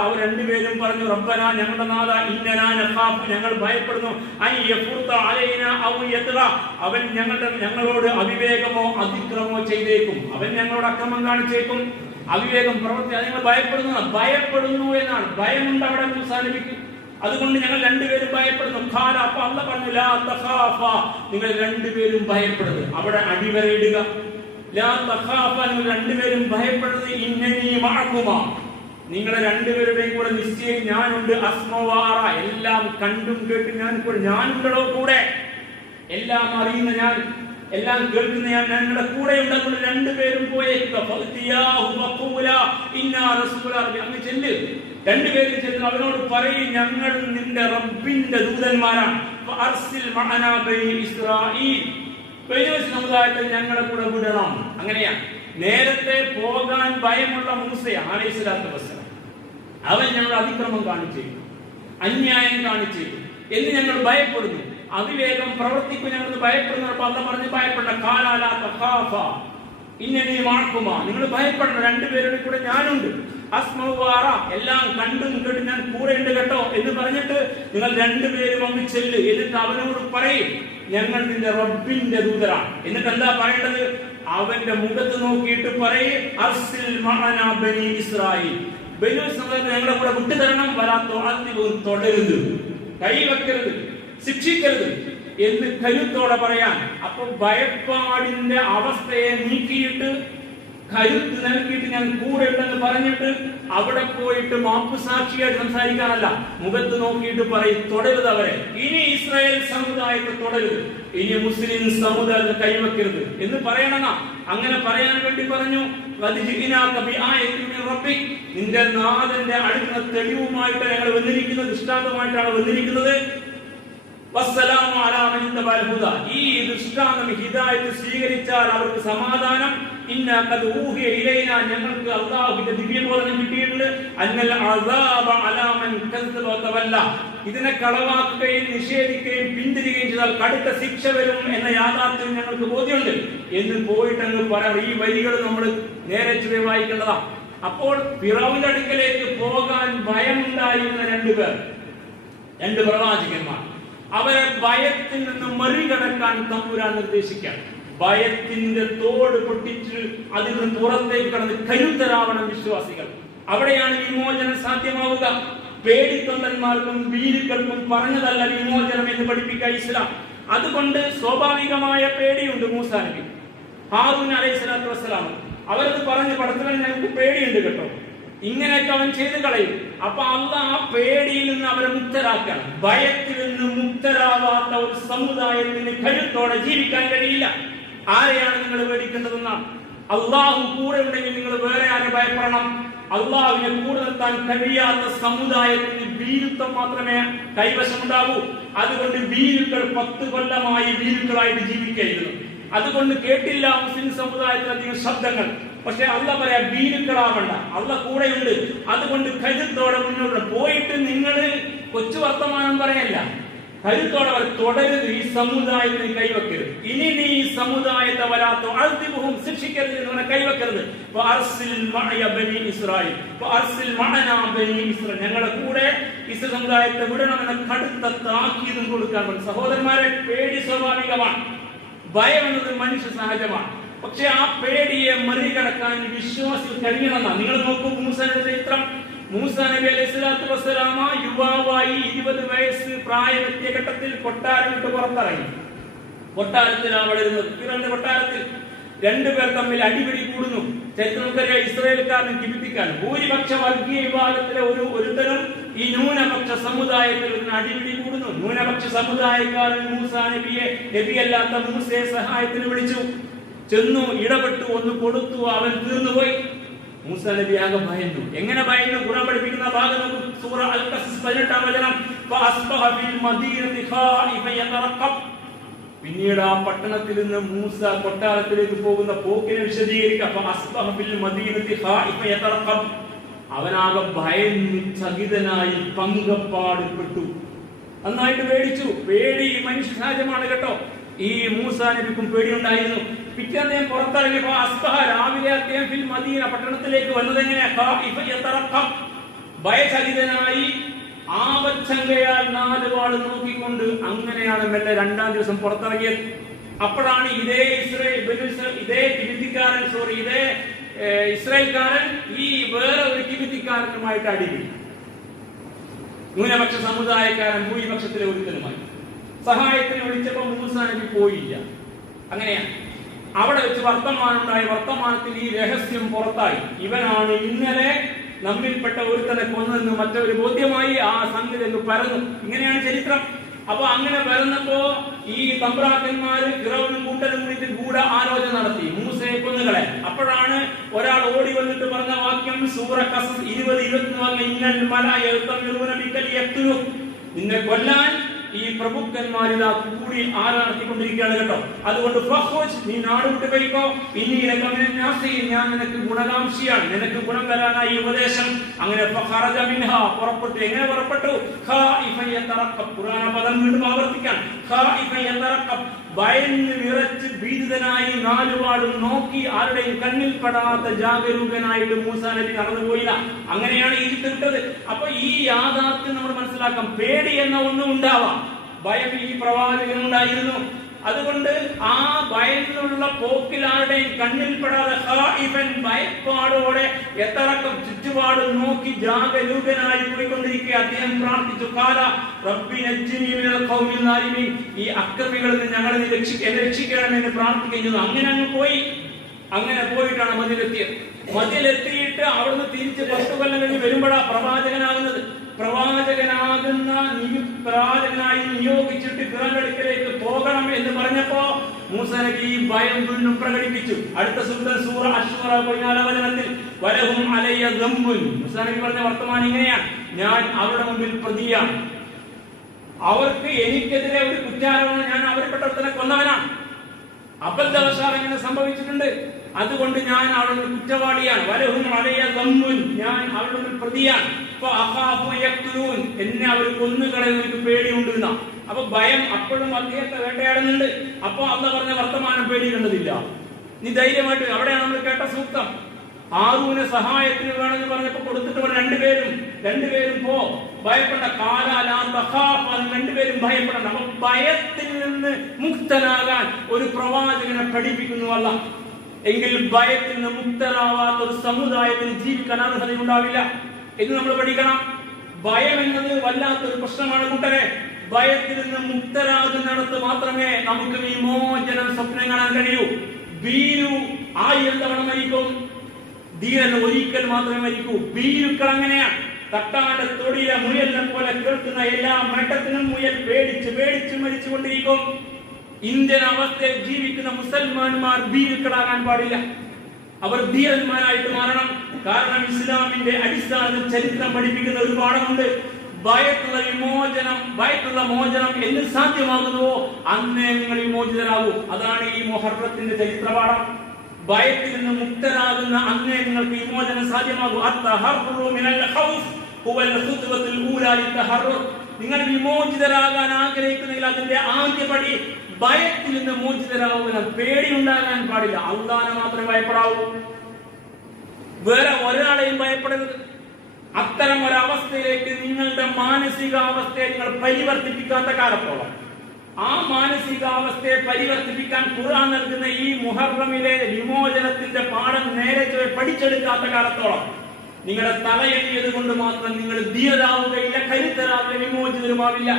അവർ രണ്ടുപേരും പറഞ്ഞു, റബ്ബനാ, ഞങ്ങളുടെ നാഥ, ഇന്നനാ നഖാഫു, ഞങ്ങൾ ഭയപ്പെടുന്നു, അൻ യഫുർത അലൈനാ ഔ യത്ഗാ, അവൻ ഞങ്ങളോട് അവിവേകമോ അതിക്രമമോ ചെയ്തേക്കും, അവൻ ഞങ്ങളോട് അക്രമം കാണിച്ചേക്കും, അവിവേകം പ്രവർത്തി. അത് നിങ്ങൾ ഭയപ്പെടുന്നു എന്നാണ്. ഭയമുണ്ട് അവിടെ മൂസാ നബിക്ക്. അതുകൊണ്ട് ഞങ്ങൾ രണ്ടുപേരും ഭയപ്പെടുന്നു. അപ്പൊ അല്ലാഹു പറഞ്ഞു, ലാ തഖാഫ, നിങ്ങൾ രണ്ടുപേരും ഭയപ്പെടരുത്. അവിടെ അടിവരയിടുക, ലാ തഖാഫ, നിങ്ങൾ രണ്ടുപേരും ഭയപ്പെടരുത്. ഇന്നനീ മഅകുമാ, നിങ്ങളെ രണ്ടുപേരുടെയും കൂടെ നിശ്ചയം ഞാനുണ്ട്. അസ്മവാറ, എല്ലാം കണ്ടും കേട്ടും ഞാനുണ്ടോ കൂടെ, എല്ലാം അറിയുന്ന ഞാൻ, എല്ലാം കേൾക്കുന്ന ഞാൻ നിങ്ങളുടെ കൂടെ ഉണ്ടെങ്കിൽ രണ്ടുപേരും പോയേക്കുക. അങ്ങ് ചെല്ല്, രണ്ടുപേരും ചെല്ലുന്നു, അവനോട് പറയും, ഞങ്ങൾ നിന്റെ റബ്ബിന്റെ ദൂതന്മാരാണ്. സമുദായത്തിൽ ഞങ്ങളെ കൂടെ വിടണം. അങ്ങനെയാ നേരത്തെ പോകാൻ ഭയമുള്ള മൂസ അലൈഹിസ്സലാത്തു വസ്സലാം, അവൻ ഞങ്ങൾ അതിക്രമം കാണിച്ചേക്കും, അന്യായം കാണിച്ചേക്കും എന്ന് ഞങ്ങൾ ഭയപ്പെടുന്നു, അവിവേകം പ്രവർത്തിക്കും ഞങ്ങൾ ഭയപ്പെടുന്നപ്പോൾ അല്ലാഹു പറഞ്ഞു, ഭയപ്പെടേണ്ട. കാലാലാ തഖാഫ ഇന്നനീ മഅകുമാ, നിങ്ങൾ ഭയപ്പെടണം, രണ്ടുപേരുടെ കൂടെ ഞാനുണ്ട്. അസ്മവാറ, എല്ലാം കണ്ടും കേട്ടും ഞാൻ കൂടെ ഉണ്ട് കേട്ടോ എന്ന് പറഞ്ഞിട്ട് നിങ്ങൾ രണ്ടുപേരും അങ്ങ് ചെല്ല്. എന്നിട്ട് അവനോട് പറയും, ഞങ്ങൾ നിന്റെ റബ്ബിന്റെ ദൂതരാണ്. എന്നിട്ട് എന്താ പറയേണ്ടത്? അവന്റെ മുഖത്ത് നോക്കിയിട്ട് പറയും, അർസിൽ മഅനാ ബനി ഇസ്രായീൽ, ബനൂ ഇസ്രായേൽ ഞങ്ങളെ കൂടെ വിട്ടുതരണം. തൊടരുത്, കൈവെക്കരുത്, ശിക്ഷിക്കരുത് എന്ന് കരുത്തോടെ പറയാൻ. അപ്പൊ ഭയപ്പാടിന്റെ അവസ്ഥയെ നീക്കിയിട്ട് കരുത്ത് നൽകിയിട്ട് ഞാൻ കൂടെ ഉണ്ടെന്ന് പറഞ്ഞിട്ട് അവിടെ പോയിട്ട് മാപ്പ് സാക്ഷിയായിട്ട് സംസാരിക്കാനല്ല, മുഖത്ത് നോക്കിയിട്ട് പറയും, തൊടരുത് അവരെ, ഇനി ഇസ്രായേൽ സമുദായത്തെ തൊടരുത്, ഇനി മുസ്ലിം സമുദായത്തെ കൈവെക്കരുത് എന്ന് പറയണമെന്നാ. അങ്ങനെ പറയാൻ വേണ്ടി പറഞ്ഞു, നിന്റെ നാഥന്റെ അടുത്ത തെളിവുമായിട്ട് ഞങ്ങൾ വന്നിരിക്കുന്നത്, ദൃഷ്ടാന്തമായിട്ടാണ് വന്നിരിക്കുന്നത്. ഈ ദൃഷ്ടാന്തം ഹിദായത്ത് സ്വീകരിച്ചാൽ അവർക്ക് സമാധാനം. ഞങ്ങൾക്ക് അല്ലാഹുവിന്റെ ദിവ്യബോധനം കിട്ടിയിട്ടുണ്ട്. ഇതിനെ കളവാക്കുകയും നിഷേധിക്കുകയും പിന്തിരികയും ചെയ്താൽ കടുത്ത ശിക്ഷ വരും എന്ന യാഥാർത്ഥ്യം ഞങ്ങൾക്ക് ബോധ്യമുണ്ട് എന്ന് പോയിട്ട് അങ്ങ് പറയാം. ഈ വരികൾ നമ്മൾ നേരെ ചുവ വായിക്കേണ്ടതാ. അപ്പോൾ ഫിറൗന്റെ അടുക്കലേക്ക് പോകാൻ ഭയമുണ്ടായിരുന്ന രണ്ട് പ്രവാചകന്മാർ, അവരെ ഭയത്തിൽ നിന്ന് മറികടക്കാൻ തമ്പുരാൻ നിർദ്ദേശിക്കാൻ. ഭയത്തിന്റെ തോട് പൊട്ടിച്ച് അതിൽ നിന്ന് പുറത്തേക്ക് കടന്ന് കരുത്തരാവണം വിശ്വാസികൾ. അവിടെയാണ് വിമോചനം സാധ്യമാവുക. പേടിത്തൊണ്ടന്മാർക്കും ഭീരുക്കൾക്കും പറഞ്ഞതല്ല വിമോചനം എന്ന് പഠിപ്പിക്കുക ഇസ്ലാം. അതുകൊണ്ട് സ്വാഭാവികമായ പേടിയുണ്ട് മൂസാ നബി, ഹാറൂൻ അലൈഹിസ്സലാത്തു വസ്സലാം. അവരത് പറഞ്ഞു, പടച്ചവനെ ഞങ്ങൾക്ക് പേടിയുണ്ട് കേട്ടോ, ഇങ്ങനെയൊക്കെ അവൻ ചെയ്തു കളയും. അപ്പൊ അള്ളാഹ് ആ പേടിയിൽ നിന്ന് അവരെ മുക്തരാക്കണം. ഭയത്തിൽ നിന്ന് മുക്തരാവാത്ത ഒരു സമുദായത്തിന് കരുത്തോടെ ജീവിക്കാൻ കഴിയില്ല. ആരെയാണ് നിങ്ങൾ പേടിക്കേണ്ടതെന്നാണ്? അള്ളാഹു കൂടെ ഉണ്ടെങ്കിൽ നിങ്ങൾ വേറെ ആരെ ഭയപ്പെടണം? അള്ളാഹുവിനെ കൂടെ നിർത്താൻ കഴിയാത്ത സമുദായത്തിന് ഭീരുത്വം മാത്രമേ കൈവശമുണ്ടാകൂ. അതുകൊണ്ട് ഭീരുക്കൾ 10 കൊല്ലമായി ഭീരുക്കളായിട്ട് ജീവിക്കുകയായിരുന്നു. അതുകൊണ്ട് കേട്ടില്ല മുസ്ലിം സമുദായത്തിലധികം ശബ്ദങ്ങൾ. പക്ഷെ അള്ളാഹ് പറയാ ഭീരുക്കളാവണ്ട, അള്ളാഹ് കൂടെയുണ്ട്. അതുകൊണ്ട് കരുത്തോടെ മുന്നോട്ട് പോയിട്ട് നിങ്ങൾ കൊച്ചു വർത്തമാനം പറയല്ല, കരുത്തോടെ തുടരുത്. ഈ സമുദായത്തിന് കൈവെക്കരുത്. ഇനി നീ ഈ സമുദായത്തെ വരാത്ത അഴുത്തിമുഖം ശിക്ഷിക്കരുത് എന്ന് കൈവെക്കരുത്. ഞങ്ങളുടെ കൂടെ ഇസ്രായേൽ സമുദായത്തെ വിടണമെന്ന് കടുത്ത താക്കീതും കൊടുക്കാൻ പറ്റും. സഹോദരന്മാരെ, പേടി സ്വാഭാവികമാണ്, ഭയം എന്നത് മനുഷ്യ സഹജമാണ്. പക്ഷെ ആ പേടിയെ മറികടക്കാൻ വിശ്വാസികൾ കഴിയണമെന്നാണ്. നിങ്ങൾ നോക്കൂ മൂസായുടെ ചരിത്രം. മൂസാ നബി അലൈഹിസ്സലാത്തു വസ്സലാമ യുവാവായി 20 വയസ്സ് പ്രായമെത്തിയ ഘട്ടത്തിൽ കൊട്ടാരം വിട്ട് പുറത്തിറങ്ങി. കൊട്ടാരത്തിലാണ് വളരുന്നത്. ഫിറൗന്റെ കൊട്ടാരത്തിൽ 2 പേർ തമ്മിൽ അടിപിടി കൂടുന്നു. ചരിത്രമൊക്കെ ഇസ്രായേൽക്കാരനും കിബിത്തിക്കാരനും ഭൂരിപക്ഷ വർഗീയ വിഭാഗത്തിലെ ഒരുത്തരും ഈ ന്യൂനപക്ഷ സമുദായത്തിൽ നിന്ന് അടിപിടി കൂടുന്നു. ന്യൂനപക്ഷ സമുദായക്കാരൻ മൂസാ നബിയെ, നബിയല്ലാത്ത മൂസയെ സഹായത്തിന് വിളിച്ചു. ചെന്നു, ഇടപെട്ടു, ഒന്ന് കൊടുത്തു, അവൻ തീർന്നുപോയി. മൂസാ നബി ആകെ ഭയന്നു. എങ്ങനെ ഭയന്നു? ഖുർആൻ പഠിപ്പിക്കുന്ന ഭാഗം സൂറ അൽ-ഖസസ് 18-ാം വചനം. ഫഅസ്ബഹ ഫിൽ മദീനതി ഖായിഫൻ യതറഖബ്. പിന്നീട് ആ പട്ടണത്തിൽ നിന്ന് മൂസ കൊട്ടാരത്തിലേക്ക് പോകുന്ന പോക്കിനെ വിശദീകരിക്കുക. ഫഅസ്ബഹ ഫിൽ മദീനതി ഖായിഫൻ യതറഖബ്. അവനാകെ ഭയന്ന് ചകിതനായി പങ്കപ്പാടുപെട്ടു, നന്നായിട്ട് പേടിച്ചു. പേടി മനുഷ്യ സഹജമാണ് കേട്ടോ. ഈ മൂസാ നബിക്കും പേടിയുണ്ടായിരുന്നു. പിറ്റേന്ന് പുറത്തിറങ്ങിയപ്പോ അസ്ബഹ, രാവിലെ അദ്ദേഹം ഫിൽ മദീന പട്ടണത്തിലേക്ക് വന്നതെങ്ങനെ? ഭയചകിതനായി ആവച്ചങ്കയാൽ 4 വാൾ നോക്കിക്കൊണ്ട്. അങ്ങനെയാണ് മെല്ലെ 2-ാം ദിവസം പുറത്തിറങ്ങിയത്. അപ്പോഴാണ് ഇതേ ഇസ്രായേൽക്കാരൻ ഈ വേറെ ഒരു കിബിത്തിക്കാരനുമായിട്ട് അടിപിടി. ന്യൂനപക്ഷ സമുദായക്കാരൻ ഭൂരിപക്ഷത്തിലെ ഒരുത്തനുമായി സഹായത്തിന് വിളിച്ചപ്പോ മൂസാ നബി പോയില്ല. അങ്ങനെയാണ് അവിടെ വെച്ച് വർത്തമാനമുണ്ടായി. വർത്തമാനത്തിൽ ഈ രഹസ്യം പുറത്തായി. ഇവനാണ് ഇന്നലെ നമ്മിൽപ്പെട്ട ഒരുത്തനെ കൊന്നെന്ന് മറ്റൊരു ബോധ്യമായി. ആ സംഗതി പരന്നു. ഇങ്ങനെയാണ് ചരിത്രം. അപ്പൊ അങ്ങനെ വരുന്നപ്പോ ഈ തമ്പ്രാക്കന്മാര് ഫിറൗനും കൂട്ടരും കൂടി ഗൂഢ ആലോചന നടത്തി മൂസയെ കൊന്നുകളെ. അപ്പോഴാണ് ഒരാൾ ഓടി വന്നിട്ട് പറഞ്ഞ വാക്യം സൂറ ഖസസ് 20-21 ഇന്നൽ മലയതമിറൂന ബികൽ യഖ്തുലു. നിന്നെ കൊല്ലാൻ ഈ പ്രഭുക്കന്മാരിതാ കൂടി ആരാധിക്കൊണ്ടിരിക്കുകയാണ് കേട്ടോ. അതുകൊണ്ട് ഫഖ്റുജ്, നീ നാട് വിട്ട് പോയിക്കോ. ഇന്നീനക മിനൻ നാസിൻ, ഞാൻ നിനക്ക് ഗുണകാംക്ഷിയാണ്, നിനക്ക് ഗുണം വരാനായി ഉപദേശം. അങ്ങനെ ഫഖറജ മിൻഹാ, പുറപ്പെട്ടു. എങ്ങനെ പുറപ്പെട്ടു? ഖായിഫൻ യതറഖബ്. ഖുർആൻ പദം വീണ്ടും ആവർത്തിക്കാൻ. ഖായിഫൻ യതറഖബ്, ഭയന്ന് വിറച്ച് ഭീതിതനായി 4 വാളും നോക്കി ആരുടെയും കണ്ണിൽ പെടാത്ത ജാഗരൂകനായിട്ട് മൂസാ നബി നടന്നുപോയില്ല. അങ്ങനെയാണ് ഈജിപ്ത് വിട്ടത്. അപ്പൊ ഈ യാഥാർത്ഥ്യം നമ്മൾ മനസ്സിലാക്കാം. പേടി എന്ന ഒന്നും ഉണ്ടാവാം, ഭയം ഈ പ്രവാചകനുണ്ടായിരുന്നു. അതുകൊണ്ട് ആ ഭയന്നുള്ള പോക്കിൽ ആരുടെയും കണ്ണിൽ പെടാതെ ഖായിഫൻ, ഭയപ്പാടോടെ യതറഖബ്, ചുറ്റുപാട് നോക്കി ജാഗരൂകനായി പോയിക്കൊണ്ടിരിക്കുക. അദ്ദേഹം പ്രാർത്ഥിച്ചു, ഖാല റബ്ബി നജ്ജിനി മിനൽ ഖൗമിൽ നാലിമീൻ, ഈ അക്രമികളിൽ നിന്ന് ഞങ്ങളെ രക്ഷിക്കണമെന്ന് പ്രാർത്ഥിക്കുന്നു. അങ്ങനെ അങ്ങ് പോയി. അങ്ങനെ പോയിട്ടാണ് മദിലെത്തിയത്. മദിലെത്തിയിട്ട് അവിടുന്ന് തിരിച്ച് 10 കൊല്ലം കഴിഞ്ഞ് വരുമ്പോഴാണ് പ്രവാചകനാകുന്നത്. പ്രവാചകനായി നിയോഗിച്ചിട്ട് ഫിറൗന്റെ അടുക്കലേക്ക് പോകണം എന്ന് പറഞ്ഞപ്പോ മൂസാ നബി ഈ ഭയം വീണ്ടും പ്രകടിപ്പിച്ചു. അടുത്ത സൂറ അശ്ശൂറ 14-ാം വചനത്തിൽ വലഹും അലയ്യ ദംബുൻ. മൂസാ നബി പറഞ്ഞ വർത്തമാനം ഇങ്ങനെയാണ്, ഞാൻ അവരുടെ മുമ്പിൽ പ്രതിയാണ്. അവർക്ക് എനിക്കെതിരെ ഒരു കുറ്റാരോപണം, ഞാൻ അവരെപ്പെട്ടവരെ കൊന്നവനാണ്. അബദ്ധവശാൽ അങ്ങനെ സംഭവിച്ചിട്ടുണ്ട്. അതുകൊണ്ട് ഞാൻ അവരുടെ കുറ്റവാളിയാണ്. വലഹും അലയ്യ ദംബുൻ, ഞാൻ അവരുടെ പ്രതിയാണ്. എന്നെ അവർ കൊന്നുകളെ എനിക്ക് പേടിയുണ്ട് എന്നാ. അപ്പൊ ഭയം അപ്പോഴും അദ്ദേഹത്തെ വേട്ടയാടുന്നുണ്ട്. അപ്പൊ അള്ളാഹ് പറഞ്ഞ വർത്തമാനം പേടിക്കേണ്ടതില്ല, നീ ധൈര്യമായിട്ട്. അവിടെയാണ് നമ്മൾ കേട്ട സൂക്തം. ഹാറൂനെ സഹായത്തിന് വേണമെന്ന് പറഞ്ഞപ്പോ കൊടുത്തിട്ട് രണ്ടുപേരും പോ, ഭയപ്പെട്ട രണ്ടുപേരും ഭയപ്പെടണം. അപ്പൊ ഭയത്തിൽ നിന്ന് മുക്തനാകാൻ ഒരു പ്രവാചകനെ പഠിപ്പിക്കുന്നു അല്ലാഹ്. എങ്കിൽ ഭയത്തിൽ നിന്ന് മുക്തരാവാത്ത ഒരു സമുദായത്തിന് ജീവിക്കാൻ അർഹതയുണ്ടാവില്ല എന്ന് നമ്മൾ പഠിക്കണം. ഭയം എന്നത് വല്ലാത്തൊരു പ്രശ്നമാണ് കൂട്ടരെ. ഭയത്തിൽ നിന്ന് മുക്തരാകുന്നിടത്ത് മാത്രമേ നമുക്ക് വിമോചനം സ്വപ്നം കാണാൻ കഴിയൂ. ഭീരു 1000 തവണ മരിക്കും, ധീരൻ ഒരിക്കൽ മാത്രമേ മരിക്കൂ. ഭീരുക്കൾ അങ്ങനെയാണ്. തട്ടാന്റെ തൊടിയിലെ മുയലിനെ പോലെ കേൾക്കുന്ന എല്ലാ മട്ടത്തിനും മുയൽ പേടിച്ച് പേടിച്ച് മരിച്ചുകൊണ്ടിരിക്കും. ഇന്ത്യൻ അവസ്ഥയിൽ ജീവിക്കുന്ന മുസൽമാന്മാർ ഭീരുക്കളാകാൻ പാടില്ല. അവർ ധീരന്മാരായിട്ട് മാറണം. കാരണം ഇസ്ലാമിന്റെ അടിസ്ഥാന ചരിത്രം പഠിപ്പിക്കുന്ന ഒരു പാഠമുണ്ട്. ഭയത്തുള്ള മോചനം എന്ന് സാധ്യമാകുന്നുവോ അന്നേ നിങ്ങൾ വിമോചിതരാകൂ. അതാണ് ഈ മുഹറത്തിന്റെ ചരിത്രപാഠം. ഭയത്തിൽ നിന്ന് മുക്തരാകുന്ന അന്നേ നിങ്ങൾക്ക് വിമോചനം സാധ്യമാകൂ. നിങ്ങൾ വിമോചിതരാകാൻ ആഗ്രഹിക്കുന്നെങ്കിൽ അതിന്റെ ആദ്യപടി ഭയത്തിൽ നിന്ന് മോചിതരാകുക. പേടി ഉണ്ടാകാൻ പാടില്ല. അല്ലാഹുവിനെ മാത്രമേ ഭയപ്പെടാവൂ, വേറെ ഒരാളെയും ഭയപ്പെടരുത്. അത്തരം ഒരവസ്ഥയിലേക്ക് നിങ്ങളുടെ മാനസികാവസ്ഥയെ നിങ്ങൾ പരിവർത്തിപ്പിക്കാത്ത കാലത്തോളം, ആ മാനസികാവസ്ഥയെ പരിവർത്തിപ്പിക്കാൻ ഖുർആൻ നൽകുന്ന ഈ മുഹറമിലെ വിമോചനത്തിന്റെ പാഠം നേരെ പഠിച്ചെടുക്കാത്ത കാലത്തോളം നിങ്ങളുടെ തലയെണ്ണിയത് കൊണ്ട് മാത്രം നിങ്ങൾ ധീരരാവുകയില്ല, കരുത്തരാവില്ല, വിമോചിതരുമാവില്ല.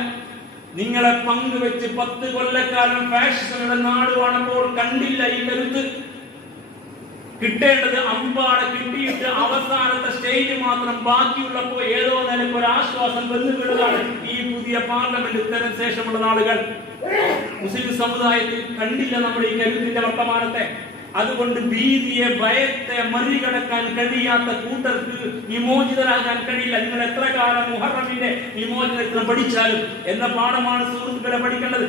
നിങ്ങളെ പങ്കുവെച്ച് 10 കൊല്ലക്കാലം ഫാഷിസങ്ങളുടെ നാടുവാണപ്പോൾ കണ്ടില്ല ഈ കരുത്ത്. കിട്ടേണ്ടത് അമ്പാടെ കിട്ടിയിട്ട് അവസാനത്തെ സ്റ്റേജ് മാത്രം ബാക്കിയുള്ളപ്പോൾ ഏതോ നിലയ്ക്ക് ഒരു ആശ്വാസം വന്നുവിടുകയാണ് ഈ പുതിയ പാർലമെന്റ് ഇത്തരം ശേഷമുള്ള നാളുകൾ. മുസ്ലിം സമുദായത്തിൽ കണ്ടില്ല നമ്മുടെ ഈ കരുത്തിന്റെ വർത്തമാനത്തെ. അതുകൊണ്ട് ഭീതിയെ, ഭയത്തെ മറികടക്കാൻ കഴിയാത്ത കൂട്ടർക്ക് വിമോചിതരാകാൻ കഴിയില്ല. നിങ്ങൾ എത്ര കാലം മുഹറമിന്റെ വിമോചനത്തിന് പഠിച്ചാലും എന്ന പാഠമാണ് സുഹൃത്തുക്കളെ പഠിക്കേണ്ടത്.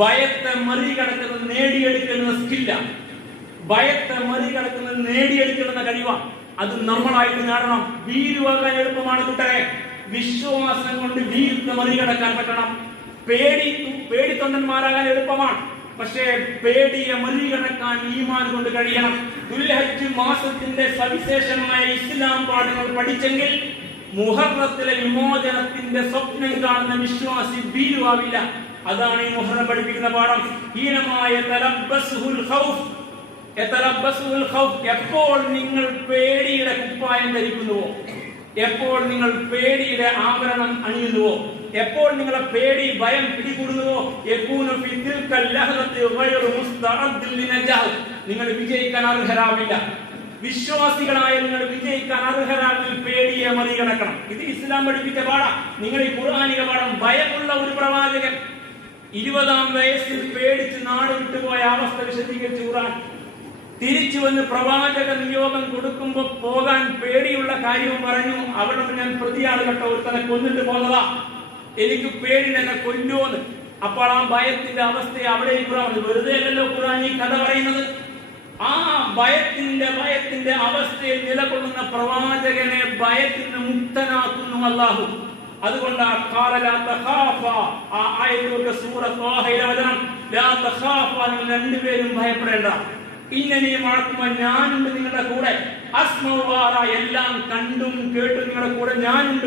ഭയത്തെ മറികടക്കുന്നത് നേടിയെടുക്കുന്ന സ്കില്ല, ഭയത്തെ മറികടക്കുന്നത് നേടിയെടുക്കുന്ന കഴിവാണ്. അത് നമ്മളായിട്ട് നേടണം. ഭീരുവാകാൻ എളുപ്പമാണ് കൂട്ടരെ. വിശ്വാസം കൊണ്ട് ഭീരുത്തെ മറികടക്കാൻ പറ്റണം. പേടിത്തൊണ്ടന്മാരാകാൻ എളുപ്പമാണ്. പക്ഷേ പേടിയെ മറികടക്കാൻ ഈമാൻ കൊണ്ട് കഴിയണം. ദുൽഹജ്ജ് മാസത്തിന്റെ സവിശേഷമായ ഇസ്ലാം പാഠങ്ങൾ പഠിച്ചെങ്കിൽ മുഹറത്തിലെ വിമോചനത്തിന്റെ സ്വപ്നം കാണുന്ന വിശ്വാസി ഭീരുവാവില്ല. അതാണ് ഈ മുഹറം പഠിപ്പിക്കുന്ന പാഠം. ഹീനമായ എപ്പോൾ നിങ്ങൾ പേടിയുടെ കുപ്പായം ധരിക്കുന്നുവോ, എപ്പോൾ നിങ്ങൾ പേടിയുടെ ആഭരണം അണിയുന്നുവോ, എപ്പോൾ നിങ്ങളെ പേടി, ഭയം പിടികൂടുന്നുവോ, നിങ്ങൾ വിജയിക്കാൻ അർഹരാവില്ല. വിശ്വാസികളായ നിങ്ങൾ വിജയിക്കാൻ അർഹരാണെങ്കിൽ പേടിയെ മറികടക്കണം. ഇത് ഇസ്ലാം പഠിപ്പിച്ച പാഠം. നിങ്ങൾ ഈ ഖുർആനിക പാഠം. ഭയമുള്ള ഒരു പ്രവാചകൻ 20-ാം വയസ്സിൽ പേടിച്ച് നാട് വിട്ടുപോയ അവസ്ഥ വിശദീകരിച്ച് ഖുർആൻ. തിരിച്ചു വന്ന് പ്രവാചക നിയോഗം കൊടുക്കുമ്പോ പോകാൻ പേടിയുള്ള കാര്യവും പറഞ്ഞു. അവിടെ ഞാൻ പ്രതിയാണ് കേട്ടോ, ഒരുത്തനെ കൊന്നിട്ട് പോന്നതാ, എനിക്ക് പേടി എന്നെ കൊല്ലുമെന്ന്. അപ്പോൾ ആ ഭയത്തിന്റെ അവസ്ഥയെ അവിടെ വെറുതെ അല്ലല്ലോ ഖുർആൻ ഈ കഥ പറയുന്നത്. ആ ഭയത്തിന്റെ അവസ്ഥയിൽ നിലകൊള്ളുന്ന പ്രവാചകനെ ഭയത്തിൽ നിന്ന് മുക്തനാക്കുന്നു അല്ലാഹു. അതുകൊണ്ട് രണ്ടുപേരും ഭയപ്പെടേണ്ട. ഇങ്ങനെയും മഴക്കുമ്പോൾ ഞാനുണ്ട് നിങ്ങളുടെ കൂടെ. എല്ലാം കണ്ടും കേട്ടും നിങ്ങളുടെ കൂടെ ഞാനുണ്ട്,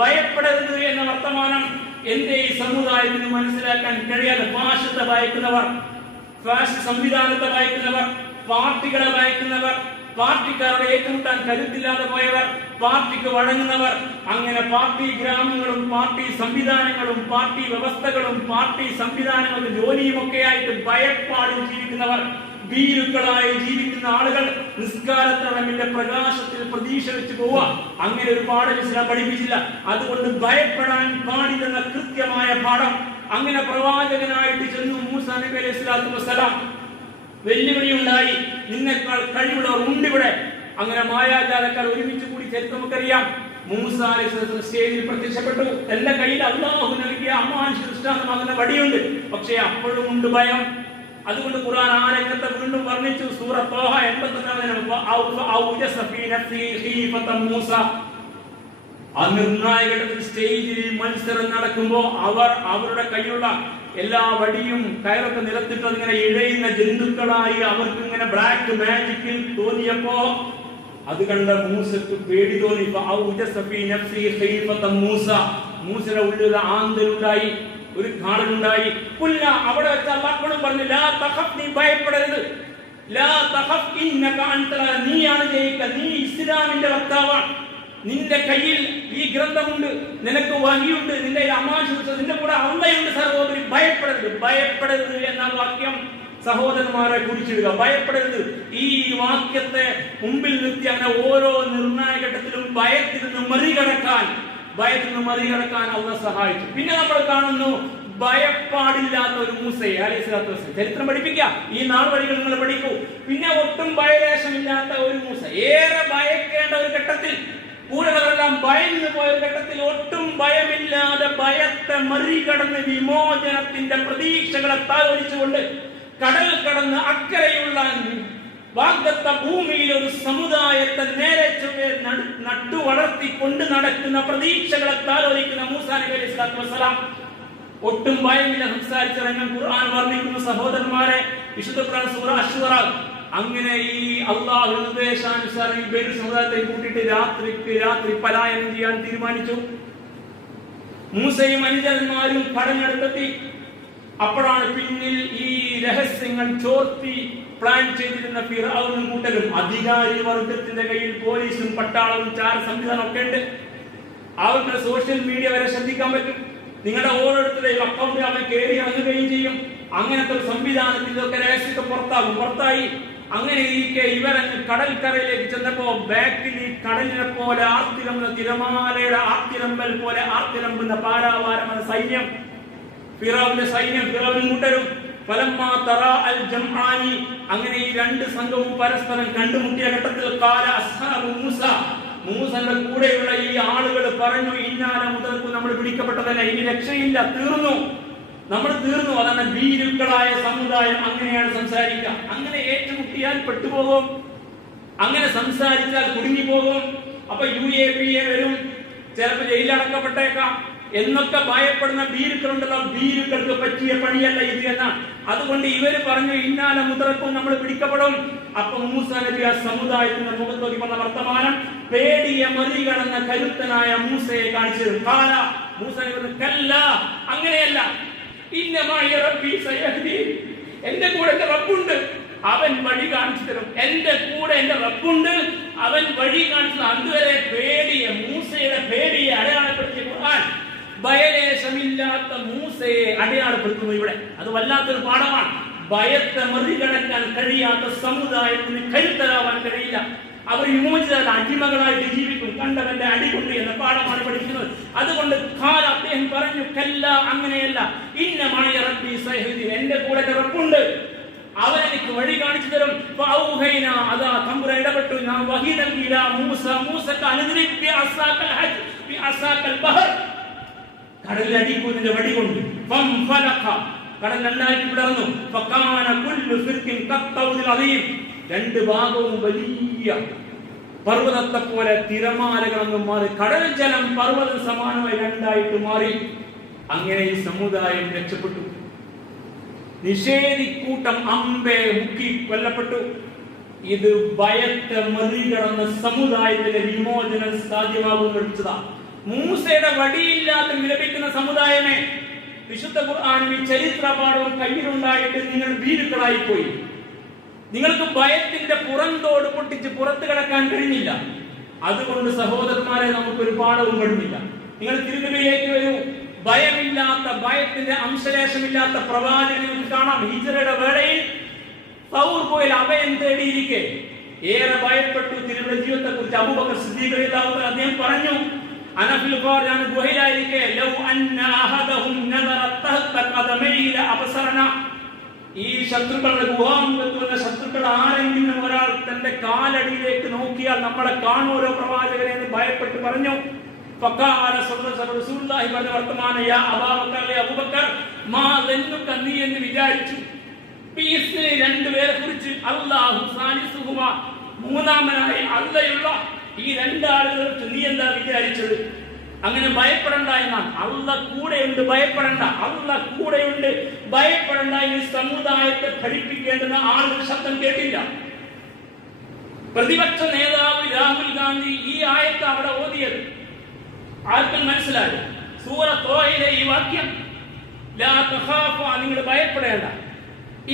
ഭയപ്പെടരുത് എന്ന വർത്തമാനം എന്റെ ഈ സമുദായത്തിന് മനസ്സിലാക്കാൻ കഴിയാതെ ഫാഷിസത്തെ ഭയക്കുന്നവർ, ഫാഷിസ്റ്റ് സംവിധാനത്തെ ഭയക്കുന്നവർ, പാർട്ടികളെ ഭയക്കുന്നവർ, പാർട്ടിക്കാരുടെ ഏറ്റുമുട്ടാൻ കരുത്തില്ലാതെ പോയവർ, പാർട്ടിക്ക് വഴങ്ങുന്നവർ, അങ്ങനെ പാർട്ടി ഗ്രാമങ്ങളും പാർട്ടി സംവിധാനങ്ങളും പാർട്ടി വ്യവസ്ഥകളും പാർട്ടി സംവിധാനങ്ങളും ജോലിയുമൊക്കെയായിട്ട് ഭയപ്പാടിൽ ജീവിക്കുന്നവർ, ഭീരുക്കളായി ജീവിക്കുന്ന ആളുകൾ നിസ്കാരത്തളമിന്റെ പ്രകാശത്തിൽ പ്രതീക്ഷ വെച്ച് പോവുക. അങ്ങനെ ഒരു പാഠം ഇസ്ലാം പഠിപ്പിച്ചില്ല. അതുകൊണ്ട് ഭയപ്പെടാൻ പാടില്ലെന്ന കൃത്യമായ പാഠം. അങ്ങനെ പ്രവാചകനായിട്ട് ചെന്നു മൂസാ നബി അലൈഹി സ്വലാത്തു വസ്സലാം. വെല്ലുവിളി ഉണ്ടായി, നിന്നെക്കാൾ കഴിവുള്ളവർ ഉണ്ടിവിടെ. അങ്ങനെ മായാജാലക്കാർ ഒരുമിച്ച് കൂടി ചരിത്രം നമുക്കറിയാം. മൂസാ അലൈഹി സ്വലാത്തു സ്റ്റേജിൽ പ്രത്യക്ഷപ്പെട്ടു. എന്റെ കയ്യിൽ അല്ലാഹു നൽകിയ അമാനുഷിക ദൃഷ്ടാന്തമാകുന്ന വടിയുണ്ട്. പക്ഷേ അപ്പോഴും ഉണ്ട് ഭയം. അതുകൊണ്ട് ഖുർആൻ ആ രംഗത്തെ വീണ്ടും വർണ്ണിച്ചു. സൂറ ത്വാഹ 89 ആ നിർണായക സ്റ്റേജിൽ മത്സരം നടക്കുമ്പോ അവരുടെ കയ്യിലുള്ള എല്ലാ വടിയും കയറൊക്കെ നിലത്തിട്ട് അതിങ്ങനെ ഇഴയുന്ന ജന്തുക്കളായി അവർക്ക് ഇങ്ങനെ ബ്ലാക്ക് മാജിക്കിൽ തോന്നിയപ്പോ അത് കണ്ട മൂസക്ക് പേടി തോന്നി. മൂസയുടെ ഉള്ളിൽ ആന്തലുണ്ടായി, ഒരു കാടനുണ്ടായി. അവിടെ വെച്ച് അല്ലാഹു പറഞ്ഞില്ല, നീ ഭയപ്പെടരുത്. ലാ തഖഫ് ഇന്നക അൻത, നീയാണ് ജയിക്കുക, നീ ഇസ്ലാമിന്റെ വക്താവാണ്, നിന്റെ കയ്യിൽ ഈ ഗ്രന്ഥമുണ്ട്, നിനക്ക് വഹിയുണ്ട്, നിന്റെ അമാശുണ്ട്, നിന്റെ കൂടെ അള്ളയുണ്ട്, സഹോദരി ഭയപ്പെടരുത്. ഭയപ്പെടരുത് എന്ന വാക്യം സഹോദരന്മാരെ കുറിച്ചിടുക. ഭയപ്പെടരുത്. ഈ വാക്യത്തെ മുമ്പിൽ നിർത്തി അങ്ങനെ ഓരോ നിർണായക ഘട്ടത്തിലും ഭയത്തിൽ നിന്ന് മറികടക്കാൻ അള്ളാഹ് സഹായിച്ചു. പിന്നെ നമ്മൾ കാണുന്നു ഭയപ്പാടില്ലാത്ത ഒരു മൂസയെ അലൈഹിസ്സലാത്തു വസ്സലാം. ചരിത്രം പഠിപ്പിക്കുക, ഈ നാൾ വഴികൾ നിങ്ങൾ പഠിക്കൂ. പിന്നെ ഒട്ടും ഭയലേശമില്ലാത്ത ഒരു മൂസ, ഏറെ ഭയക്കേണ്ട ഒരു ഘട്ടത്തിൽ, കൂടെല്ലാം ഭയന്നു പോയ ഒരു ഘട്ടത്തിൽ ഒട്ടും ഭയമില്ലാതെ ഭയത്തെ മറികടന്ന് വിമോചനത്തിന്റെ പ്രതീക്ഷകളെ താലോലിച്ചുകൊണ്ട് കടൽ കടന്ന് അക്കരെയുള്ള വാഗ്ദത്ത ഭൂമിയിൽ ഒരു സമുദായത്തെ നേരെ നട്ടു വളർത്തി കൊണ്ട് നടക്കുന്ന പ്രതീക്ഷകളെ താലോലിക്കുന്ന മൂസാ നബി അലൈഹി സ്വലാത്തു വസ്സലാം ഒട്ടും ഭയമില്ല സംസാരിച്ച രംഗം ഖുർആൻ വർണ്ണിക്കുന്ന സഹോദരന്മാരെ. വിശുദ്ധ ഖുർആൻ സൂറ അശ്ശൂറ. അങ്ങനെ ഈ അള്ളാഹു നിർദ്ദേശാനുസാരം ഈ ബദർ സമുദായത്തെ കൂട്ടിയിട്ട് രാത്രി പലായനം ചെയ്യാൻ തീരുമാനിച്ചു. മൂസയും അനുചരന്മാരും കടഞ്ഞെടുത്തെത്തി. അപ്പോഴാണ് പിന്നിൽ ഈ രഹസ്യങ്ങൾ ചോർത്തി പ്ലാൻ ചെയ്തിരുന്ന ഫിർഔനും കൂട്ടരും, അധികാരി വർഗത്തിന്റെ കയ്യിൽ പോലീസും പട്ടാളവും ചാര സംവിധാനം ഒക്കെ ഉണ്ട്. അവർക്ക് സോഷ്യൽ മീഡിയ വരെ ശ്രദ്ധിക്കാൻ പറ്റും. നിങ്ങളുടെ ഓരോരുത്തരുടെയും അക്കൗണ്ട് അവൻ കയറി ഇറങ്ങുകയും ചെയ്യും. അങ്ങനത്തെ ഒരു സംവിധാനത്തിൽ ഇതൊക്കെ രഹസ്യമൊക്കെ പുറത്തായി. അങ്ങനെ ഇരിക്കെ ഇവരങ്ങ് കടൽക്കരയിലേക്ക് ചെന്നപ്പോ ബാക്കിൽ ഈ കടലിനെ പോലെ ആർത്തിരമ്പുന്ന തിരമാലയുടെ ആർത്തിരമ്പൽ പോലെ ആർത്തിരമ്പുന്ന പാരാവാരമെന്ന സൈന്യം, ഫിറഔന്റെ സൈന്യം, ഫിറഔനും കൂട്ടരും. ഫലമ്മാ തറാ അൽ ജംആനി, അങ്ങനെ ഈ രണ്ട് സംഘവും പരസ്പരം കണ്ടുമുട്ടിയ ഘട്ടത്തിൽ ഖാല അസ്ഹാബു മൂസ, മൂസന്റെ കൂടെയുള്ള ഈ ആളുകൾ പറഞ്ഞു, ഇന്നാല മുതൽക്കു നമ്മൾ പിടിക്കപ്പെട്ടതല്ല, ഇനി രക്ഷയില്ല, നമ്മൾ തീർന്നു. അതാണ് ഭീരുക്കളായ സമുദായം അങ്ങനെയാണ് സംസാരിക്കുക. അങ്ങനെ ഏറ്റുമുട്ടിയാൽ പെട്ടുപോകും, അങ്ങനെ സംസാരിച്ചാൽ കുടുങ്ങിപ്പോകും. അപ്പൊ UAPA വരും, ചിലപ്പോൾ ജയിലടക്കപ്പെട്ടേക്കാം എന്നൊക്കെ ഭയപ്പെടുന്ന ഭീരുക്കളുണ്ടല്ലോ. ഭീരുക്കൾക്ക് പറ്റിയ പണിയല്ല ഇത് എന്നാണ്. അതുകൊണ്ട് ഇവര് പറഞ്ഞു, ഇന്നാല മുതൽക്കും നമ്മൾ പിടിക്കപ്പെടും. അപ്പൊ മൂസാ നബി ആ സമുദായത്തിന്റെ മുഖത്തോക്കി വന്ന വർത്തമാനം പേടിയെ മറികടന്ന കരുത്തനായ മൂസയെ കാണിച്ചു തരും. കാല മൂസ നബി കല്ല, അങ്ങനെയല്ല, ഇന്നമായ റബ്ബി സയഹ്ദീൻ, എന്റെ കൂടെ എന്റെ റബ്ബുണ്ട്, അവൻ വഴി കാണിച്ചു തരും. എന്റെ കൂടെ എന്റെ റബ്ബുണ്ട്, അവൻ വഴി കാണിച്ചു തരും. അതുവരെ പേടിയെ, മൂസയുടെ പേടിയെ അടയാളപ്പെടുത്തിയ ഖുർആൻ ഭയലേശമില്ലാത്ത മൂസയെ അടയാളപ്പെടുത്തുന്നു ഇവിടെ. അത് വല്ലാത്തൊരു പാഠമാണ്. ഭയത്തെ മറികടക്കാൻ കഴിയാത്ത സമുദായത്തിന് കരുത്തരാവാൻ കഴിയില്ല. അവർ വിമോചിതാൽ അടിമകളായിട്ട് ജീവിക്കും. കണ്ടവന്റെ അടികൊണ്ട് എന്ന പാഠമാണ് പഠിക്കുന്നത്. അതുകൊണ്ട് അദ്ദേഹം പറഞ്ഞു, കല്ല, അങ്ങനെയല്ല, ഇന്നമായ റബ്ബി സയഹ്ദീൻ, എന്റെ കൂടെ റബ്ബുണ്ട്, അവൻ എനിക്ക് വഴി കാണിച്ചു തരും. അതാ തമ്പുരാൻ ഇടപെട്ടു. നാം വഹി നൽകിയില്ല മൂസക്ക് അനുദിനിപ്പി അസാക്കൽ ഹജ് ബി അസാക്കൽ ബഹർ, കടലിൽ അടിക്കുന്നതിന്റെ വടി കൊണ്ട് കടൽ രണ്ടായിട്ട് പിളർന്നു. രണ്ട് ഭാഗവും വലിയ പർവ്വതത്തെ പോലെ തിരമാലകളൊന്നും മാറി കടൽ ജലം പർവ്വത സമാനമായി രണ്ടായിട്ട് മാറി. അങ്ങനെ ഈ സമുദായം രക്ഷപ്പെട്ടു. നിഷേധിക്കൂട്ടം അമ്പെ മുക്കി കൊല്ലപ്പെട്ടു. ഇത് ഭയത്തെ മറികടന്ന സമുദായത്തിന്റെ വിമോചനം സാധ്യമാകുമെന്ന് പഠിച്ചതാണ്. മൂസയുടെ വടിയില്ലാതെ വിലപിക്കുന്ന സമുദായമേ, വിശുദ്ധ ഖുർആനിൽ ഈ ചരിത്ര പാഠവും കയ്യിലുണ്ടായിട്ട് നിങ്ങൾ ഭീരുക്കളായി പോയി. നിങ്ങൾക്ക് ഭയത്തിന്റെ പുറന്തോട് പൊട്ടിച്ച് പുറത്തു കടക്കാൻ കഴിഞ്ഞില്ല. അതുകൊണ്ട് സഹോദരന്മാരെ, നമുക്കൊരു പാഠവും കഴിഞ്ഞില്ല. നിങ്ങൾ തിരുനബിയിലേക്ക് വരൂ. ഭയമില്ലാത്ത, ഭയത്തിന്റെ അംശലേശമില്ലാത്ത പ്രവാചകനെ കാണാം. ഹിജ്റയുടെ വേളയിൽ സൗർ പോയിൽ അഭയം തേടിയിരിക്കെ ഏറെ ഭയപ്പെട്ടു. തിരുവയുടെ ജീവിതത്തെ കുറിച്ച് അബൂബക്കർ സിദ്ദീഖ് റളിയല്ലാഹു അൻഹു അദ്ദേഹം പറഞ്ഞു, അനഫിൽ ഖാർ ഗുഹയിലായിരിക്കെ ലൗ അന്ന അഹദഹും നദറ തഹത ഖദമൈഹി അബ്സറന, ഈ ശത്രുക്കളുടെ ഗുഹാമുഖത്തുള്ള ശത്രുക്കൾ ആരെങ്കിലും ഒരാൾ തന്റെ കാലടിയിലേക്ക് നോക്കിയാൽ നമ്മളെ കാണുമല്ലോ പ്രവാചകനെ എന്ന് ഭയപ്പെട്ട് പറഞ്ഞു. ഫഖാല റസൂലുള്ളാഹി പറഞ്ഞ വർത്തമാനം, യാ അബൂബക്കർ മാ ലന്നുക, നീ എന്ന് വിചാരിച്ചു. രണ്ടുപേരെ കുറിച്ച് അല്ലാഹു സാലിസുഹുമ, മൂന്നാമനായി അള്ളയുള്ള ഈ രണ്ടാളുകൾക്ക് നീ എന്താ വിചാരിച്ചത്? അങ്ങനെ ഭയപ്പെടണ്ട എന്നാണ്. അള്ള കൂടെയുണ്ട്, ഭയപ്പെടണ്ട. അള്ള കൂടെയുണ്ട്, ഭയപ്പെടണ്ട. ഈ സമുദായത്തെ പഠിപ്പിക്കേണ്ടുന്ന ആളുകൾ ശബ്ദം കേട്ടില്ല. പ്രതിപക്ഷ നേതാവ് രാഹുൽ ഗാന്ധി ഈ ആയത്ത് അവിടെ ഓതിയത് ആർക്കും മനസ്സിലായി. സൂറ തോഹയിലെ ഈ വാക്യം, ലാ തഖാഫ, നിങ്ങൾ ഭയപ്പെടേണ്ട,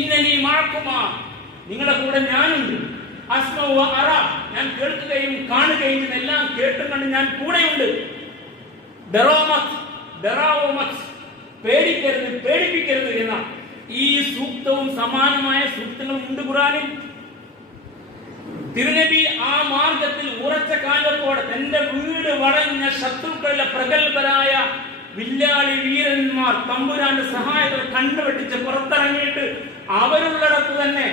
ഇന്നനി മഅകുമാ, നിങ്ങളുടെ കൂടെ ഞാനുണ്ട്. അസ്മഉ വ അറ, ഞാൻ കേൾക്കുകയും കാണുകയും എല്ലാം കേട്ടും കണ്ട് ഞാൻ കൂടെയുണ്ട്. പേടിക്കരുത്, പേടിപ്പിക്കരുത് എന്ന ഈ സൂക്തവും സമാനമായ സൂക്തങ്ങളും ഉണ്ട് ഖുർആനിൽ. തിരുനബി ആ മാർഗത്തിൽ ഉറച്ച കാലത്തോടെ തന്റെ വീട് വളഞ്ഞ ശത്രുക്കളിലെ പ്രഗത്ഭരായ വില്ലാളി വീരന്മാർ തമ്പുരാന്റെ സഹായത്തോടെ കണ്ടുവെട്ടിച്ച് പുറത്തിറങ്ങിയിട്ട് അവരുള്ളിടത്ത് തന്നെ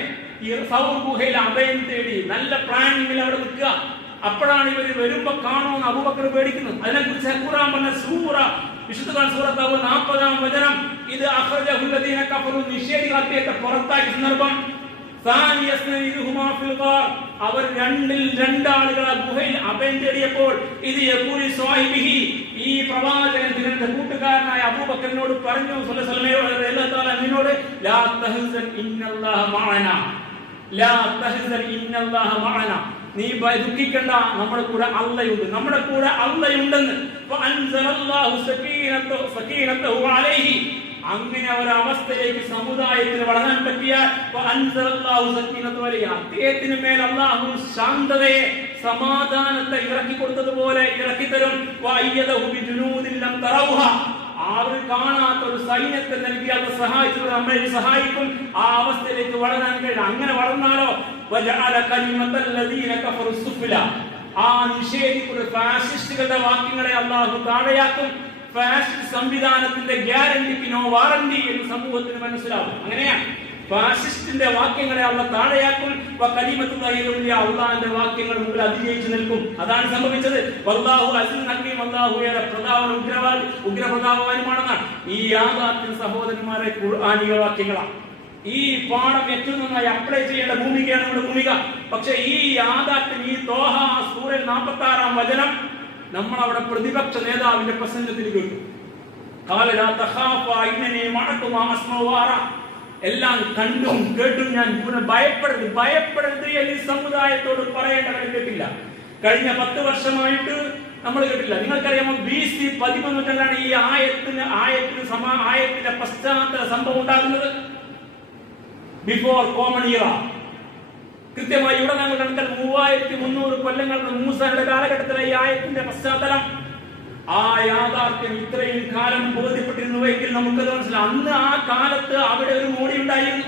സൗർ ഗുഹയിൽ അഭയം തേടി നല്ല പ്ലാനിങ്ങിൽ അവിടെ നിൽക്കുക. അപ്പോഴാണ് ഇവർ വരുമ്പോ കാണുമെന്ന് അബൂബക്കർ പേടിക്കുന്നത്. അതിനെക്കുറിച്ച് ഖുർആൻ പറഞ്ഞ സൂറ വിശുദ്ധ സൂറത്ത് 40-ാം വചനം, ഇത് അഖ്റജഹു ലദീന കഫറു, നിഷേധികളെ പുറത്താക്കിയ സന്ദർഭം. അവർ രണ്ടിൽ രണ്ടാളുകൾ ഗുഹയിൽ അഭയം തേടിയപ്പോൾ ഇത് യഖൂലി സ്വാഹിബിഹി, ഈ പ്രവാചകൻ തന്റെ കൂട്ടുകാരനായ അബൂബക്കറിനോട് പറഞ്ഞു, എന്നോട് ലാ തഹ്സൻ ഇന്നല്ലാഹ മഅനാ, ലാ തഹ്സൻ ഇന്നല്ലാഹ മഅനാ, നീ ദുഃഖിക്കണ്ട, നമ്മുടെ കൂടെ അല്ലാഹുണ്ട്, നമ്മുടെ കൂടെ അല്ലാഹുണ്ടെന്ന്. ഫഅൻസലല്ലാഹു സകീനതഹു അലൈഹി, അങ്ങനെ ഒരവസ്ഥയിലേക്ക് സമുദായത്തിന് വളരാൻ പറ്റിയാൽ അദ്ദേഹത്തിന് മേൽ അല്ലാഹു ശാന്തതയെ, സമാധാനത്തെ ഇറക്കി കൊടുത്തതുപോലെ ഇറക്കി തരും. അവർ കാണാത്ത ഒരു സൈന്യത്തെ നൽകി അത് സഹായിച്ചവർ നമ്മളെ സഹായിക്കും. ആ അവസ്ഥയിലേക്ക് വളരാൻ കഴിയും. അങ്ങനെ വളർന്നാലോ ആ നിഷേധിക്കുന്ന ഫാസിസ്റ്റുകളുടെ വാക്യങ്ങളെ അല്ലാഹു താഴെയാക്കും. ഫാസിസ്റ്റ് സംവിധാനത്തിന്റെ ഗ്യാരണ്ടിക്ക് നോ വാറന്റി എന്ന് സമൂഹത്തിന് മനസ്സിലാവും. അങ്ങനെയാ ഫാസിസ്റ്റിന്റെ വാക്യങ്ങളെ അല്ലാഹു താഴെയാക്കും. അള്ളാഹിന്റെ വാക്യങ്ങൾ മുമ്പിൽ അതിജയിച്ചു നിൽക്കും. അതാണ് സംഭവിച്ചത്. വല്ലാഹു അസീസുൻ ഹകീം, അല്ലാഹു ഏറെ ഉഗ്രപ്രതാപവാനുമാണെന്നാണ് ഈ യാഥാർത്ഥ്യ സഹോദരന്മാരെ ഖുർആനിക വാക്യങ്ങളാണ്. ഈ പാഠം ഏറ്റവും നന്നായി അപ്ലൈ ചെയ്യേണ്ട ഭൂമികയാണ് നമ്മുടെ ഭൂമിക. പക്ഷെ ഈ യാഥാർത്ഥ്യം, ഈ തോഹ സൂറയിൽ 46-ാം വചനം നമ്മൾ അവിടെ പ്രതിപക്ഷ നേതാവിന്റെ പ്രസംഗത്തിൽ കേട്ടു. എല്ലാം കണ്ടും കേട്ടും ഞാൻ ഭയപ്പെടരുത്, ഭയപ്പെടരുത് എന്ന് സമുദായത്തോട് പറയേണ്ട കാര്യം കേട്ടില്ല. കഴിഞ്ഞ 10 വർഷമായിട്ട് നമ്മൾ കേട്ടില്ല. നിങ്ങൾക്കറിയാമോ, BC 11 നൂറ്റാണ്ടിലാണ് ഈ ആയത്തിന്റെ പശ്ചാത്തല സംഭവം ഉണ്ടാകുന്നത്. ബിഫോർ കോമൺ ഇറ. കൃത്യമായി ഇവിടെ ഞങ്ങൾ കണ്ടാൽ 3300 കൊല്ലങ്ങൾക്ക് മൂസയുടെ കാലഘട്ടത്തിലെ ഈ ആയത്തിന്റെ പശ്ചാത്തലം. ആ യാഥാർത്ഥ്യം ഇത്രയും കാലം ബോധ്യപ്പെട്ടിരുന്നുവെങ്കിൽ നമുക്കത് മനസ്സിലാവും. അന്ന് ആ കാലത്ത് അവിടെ ഒരു മോഡി ഉണ്ടായിരുന്നു,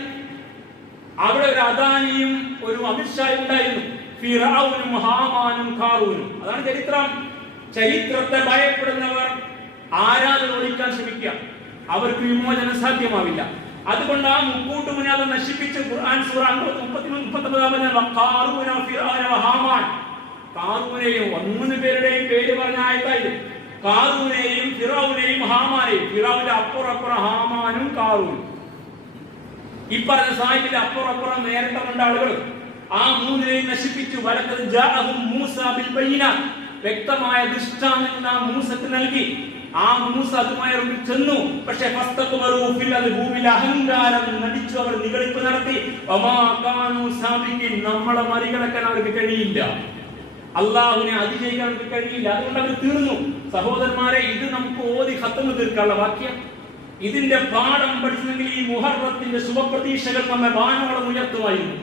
അവിടെ ഒരു അദാനിയും ഒരു അമിത്ഷായും ഉണ്ടായിരുന്നു, ഫിറഔനും ഹാമാനും ഖാറൂനും. അതാണ് ചരിത്രം. ചരിത്രത്തെ ഭയപ്പെടുന്നവർ ആരാധന ഒഴിക്കാൻ ശ്രമിക്കുക, അവർക്ക് വിമോചനം സാധ്യമാവില്ല. അതുകൊണ്ട് ആ മുക്കൂട്ട് മുന്നാതെ നശിപ്പിച്ച് ഖുർആൻ സൂറ 39 കാറൂനെയും 3 പേരുടെയും പേര് പറഞ്ഞ ആയത്തായത്. കാറൂനെയും ഫിറൗനെയും ഹാമാനെയും. ഫിറൗന്റെ അപ്പുറപ്പുറം ഹാമാനും കാറൂനും. ഈ പറഞ്ഞ സാഹിത്യത്തിന്റെ അപ്പുറപ്പുറം നേരത്തെ കണ്ട ആളുകൾ ആ 3-നെയും നശിപ്പിച്ചു. വലഖദ് ജാഅഹും മൂസ ബിൽ ബയ്യിനാത്ത്, വ്യക്തമായ ദൃഷ്ടാന്തങ്ങൾ നാം മൂസക്ക് നൽകി. ആ മൂസ അതുമായി ചെന്നു. പക്ഷെ ഭൂമിയിൽ അഹങ്കാരം നടിച്ചു, അവർ നിഗളിപ്പ് നടത്തി. നമ്മളെ മറികടക്കാൻ അവർക്ക് കഴിയില്ല, അള്ളാഹുവിനെ അതിജയിക്കാൻ അവർക്ക് കഴിയില്ല. അതുകൊണ്ട് അവർ തീർന്നു. സഹോദരന്മാരെ, ഇത് നമുക്ക് ഓതി ഖത്മ് തീർക്കാനുള്ള വാക്യം. ഇതിന്റെ പാഠം പഠിച്ചെങ്കിൽ ഈ മുഹറത്തിന്റെ ശുഭപ്രതീക്ഷകൾ നമ്മെ വാനോളം ഉയർത്തുമായിരുന്നു.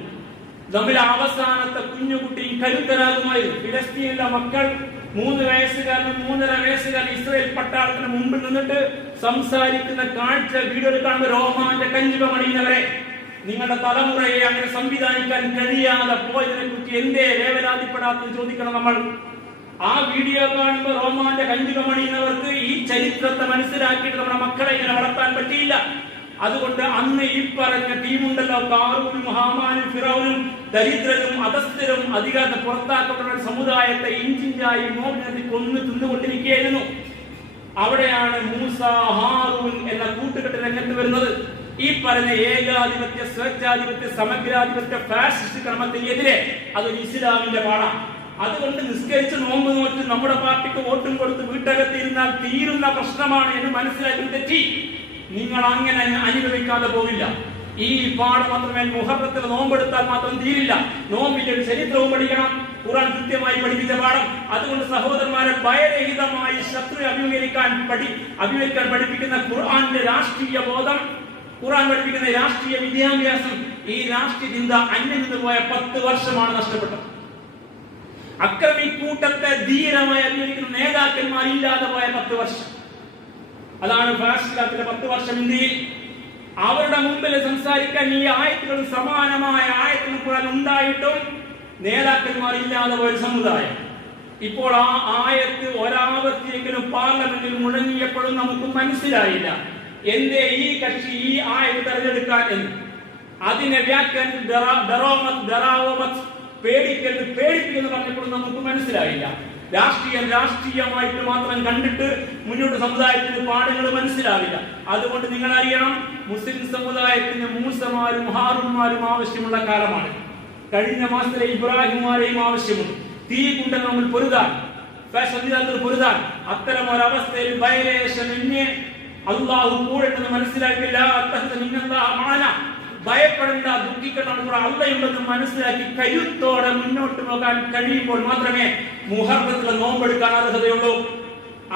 നമ്മിലെ അവസാനത്തെ കുഞ്ഞുകുട്ടിയും കരുത്തരാകുമായിരുന്നു. ഫിലസ്തീനിലെ മക്കൾ 3 വയസ്സുകാരനും 3.5 വയസ്സുകാരൻ ഇസ്രായേൽ പട്ടാളത്തിന് മുമ്പിൽ നിന്നിട്ട് സംസാരിക്കുന്ന കാഴ്ച വീഡിയോയിൽ കാണുമ്പോൾ രോമാന്റെ കഞ്ചുക മണിയുന്നവരെ, നിങ്ങളുടെ തലമുറയെ അങ്ങനെ സംവിധാനിക്കാൻ കഴിയാതെ പോയതിനെ കുറിച്ച് എന്തേ വേവലാതിപ്പെടാത്തെന്ന് ചോദിക്കണം നമ്മൾ. ആ വീഡിയോ കാണുമ്പോൾ റോമാന്റെ കഞ്ചുക മണിയുന്നവർക്ക് ഈ ചരിത്രത്തെ മനസ്സിലാക്കിയിട്ട് നമ്മുടെ മക്കളെ ഇങ്ങനെ വളർത്താൻ പറ്റിയില്ല. അതുകൊണ്ട് അന്ന് ഈ പറഞ്ഞ ടീമുണ്ടല്ലോ, കാറൂനും ഹാമാനും ഫിറൗനും, ദരിദ്രരും അധസ്ഥരും അധികാരത്തെ പുറത്താക്കപ്പെട്ട സമുദായത്തെ ഇഞ്ചിഞ്ചായി മോചനത്തിൽ കൊന്നു തിന്നുകൊണ്ടിരിക്കുകയായിരുന്നു. അവിടെയാണ് മൂസ ഹാറൂൻ എന്ന കൂട്ടുകെട്ട് രംഗത്ത് വരുന്നത്. ഈ പറഞ്ഞ ഏകാധിപത്യ, സ്വേച്ഛാധിപത്യ, സമഗ്രാധിപത്യ, ഫാസിസ്റ്റ് ക്രമത്തിനെതിരെ അതൊരു ഇസ്ലാമിന്റെ പാഠം. അതുകൊണ്ട് നിസ്കരിച്ച് നോമ്പ് നോറ്റ് നമ്മുടെ പാർട്ടിക്ക് വോട്ടും കൊടുത്ത് വീട്ടകത്തിരുന്നാൽ തീരുന്ന പ്രശ്നമാണ് എന്ന് മനസ്സിലാക്കി തെറ്റി. നിങ്ങൾ അങ്ങനെ അനുഭവിക്കാതെ പോവില്ല. ഈ പാഠം മാത്രമേ മുഹറത്തിൽ നോമ്പെടുത്താൽ മാത്രം തീരില്ല. നോമ്പിന്റെ ഒരു ചരിത്രവും പഠിക്കണം, ഖുർആൻ കൃത്യമായി പഠിപ്പിച്ച പാഠം. അതുകൊണ്ട് സഹോദരന്മാരെ, ഭയരഹിതമായി ശത്രു അഭിമുഖീകരിക്കാൻ പഠിപ്പിക്കുന്ന ഖുർആന്റെ രാഷ്ട്രീയ ബോധം ഖുർആൻ പഠിപ്പിക്കുന്ന രാഷ്ട്രീയ വിദ്യാഭ്യാസം, ഈ രാഷ്ട്രീയ ചിന്ത അന്യം നിന്ന് പോയ 10 വർഷമാണ് നഷ്ടപ്പെട്ടത്. അക്രമിക്കൂട്ടത്തെ ധീരമായി അഭിനയിക്കുന്ന നേതാക്കന്മാരില്ലാതെ പോയ 10 വർഷം. അതാണ് ഫാസിസ്റ്റുകാരുടെ 10 വർഷം ഇന്ത്യയിൽ. അവരുടെ മുമ്പിൽ സംസാരിക്കാൻ ഈ ആയത്തുകളും സമാനമായ ആയത്തുകൾ ഖുർആൻ ഉണ്ടായിട്ടും നേതാക്കന്മാരില്ലാതെ പോയ സമുദായം. ഇപ്പോൾ ആ ആയത്ത് ഒരാവർത്തിയെങ്കിലും പാർലമെന്റിൽ മുഴങ്ങിയപ്പോഴും നമുക്ക് മനസ്സിലായില്ല എന്തേ ഈ കക്ഷി ഈ ആയത്ത് തെരഞ്ഞെടുക്കാൻ എന്ന്. അതിനെ വ്യാഖ്യാനിച്ച് പേടിപ്പിക്കുന്നു പറഞ്ഞപ്പോഴും നമുക്ക് മനസ്സിലായില്ല. രാഷ്ട്രീയമായിട്ട് മാത്രം കണ്ടിട്ട് മുന്നോട്ട് സമുദായത്തിന് പാഠങ്ങൾ മനസ്സിലാവില്ല. അതുകൊണ്ട് നിങ്ങൾ അറിയണം, മുസ്ലിം സമുദായത്തിന് മൂസമാരും ഹാറൂന്മാരും ആവശ്യമുള്ള കാലമാണ്. കഴിഞ്ഞ മാസത്തിലെ ഇബ്രാഹിമാരെയും ആവശ്യമുണ്ട്. തീ കൊണ്ട് നമ്മൾ പൊരുതാൻ, പൊരുതാൻ. അത്തരം ഒരവസ്ഥയിൽ ഭയലേശമെന്നെ അള്ളാഹു കൂടെ മനസ്സിലാക്കില്ല. ഭയപ്പെടേണ്ട, ദുഃഖിക്കേണ്ട, അള്ളയുണ്ടെന്ന് മനസ്സിലാക്കി കരുത്തോടെ മുന്നോട്ട് പോകാൻ കഴിയുമ്പോൾ മാത്രമേ മുഹറത്തിലെ നോമ്പെടുക്കാൻ അർഹതയുള്ളൂ.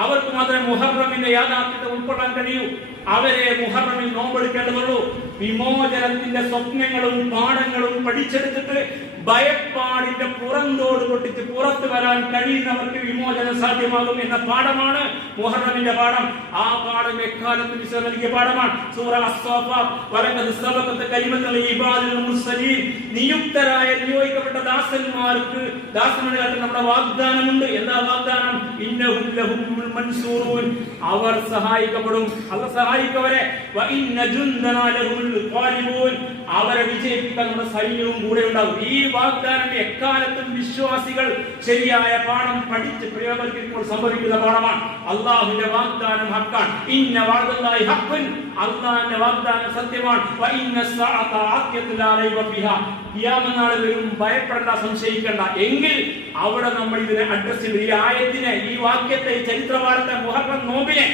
അവർക്ക് മാത്രമേ മുഹറമിന്റെ യാഥാർത്ഥ്യത്തെ ഉൾക്കൊള്ളാൻ കഴിയൂ. അവരെ മുഹറമിൽ നോമ്പെടുക്കേണ്ടതുള്ളൂ. വിമോചനത്തിന്റെ സ്വപ്നങ്ങളും പാഠങ്ങളും പഠിച്ചെടുത്തിട്ട് ഭയപ്പാടിന്റെ പുറന്തോട് പൊട്ടിച്ച് പുറത്തു വരാൻ കഴിയുന്നവർക്ക് വിമോചനം സാധ്യമാകും എന്ന പാഠമാണ് മുഹറമിന്റെ പാഠം. ആ പാഠം എക്കാലത്തും ഈശോ നൽകിയ പാഠമാണ്. സൂറ അസ്സാഫാത്ത് വലഖദ് സബഖത് കലിമത്തുൽ ഇബാദിൽ മുർസലീൻ, നിയോഗിക്കപ്പെട്ട ദാസന്മാർക്ക് നമ്മുടെ വാഗ്ദാനമുണ്ട്. എന്താ വാഗ്ദാനം? ഇന്നഹും ലഹുൽ മൻസൂറൂൻ, അവർ സഹായിക്കപ്പെടും. അല്ലാഹു സഹായിക്കവരെ. വ ഇന്ന ജുന്ദനാ ലഹുൽ ഖാലിബൂൻ, അവരെ വിജയിപ്പിക്കാൻ നമ്മുടെ സൈന്യവും കൂടെ ഉണ്ടാകും. ഈ വാഗ്ദാനം എക്കാലത്തും വിശ്വാസികൾ ശരിയായ പാഠം പഠിച്ച് പ്രയോഗിക്കുമ്പോൾ സംഭവിക്കുന്ന പാഠമാണ്. അള്ളാഹുവിന്റെ വാഗ്ദാനം ഹക്കാണ്. ഇന്ന വഅദല്ലാഹി ഹഖ്ഖുൻ, അള്ളാഹുവിന്റെ വാഗ്ദാനം സത്യമാണ്. വ ഇന്ന സഅത ആതിയതു ലാ റൈബ ഫിഹാ, ഖിയാമത്ത് നാളിൽ വരും, ഭയപ്പെടേണ്ട, സംശയിക്കേണ്ട. എങ്കിൽ അവിടെ നമ്മൾ ഇതിനെ അഡ്രസ് ചെയ്യും. ഈ ആയത്തിനെ, ഈ വാക്യത്തെ, ഈ ചരിത്രവാർത്ത മുഹറം നോമ്പിനെ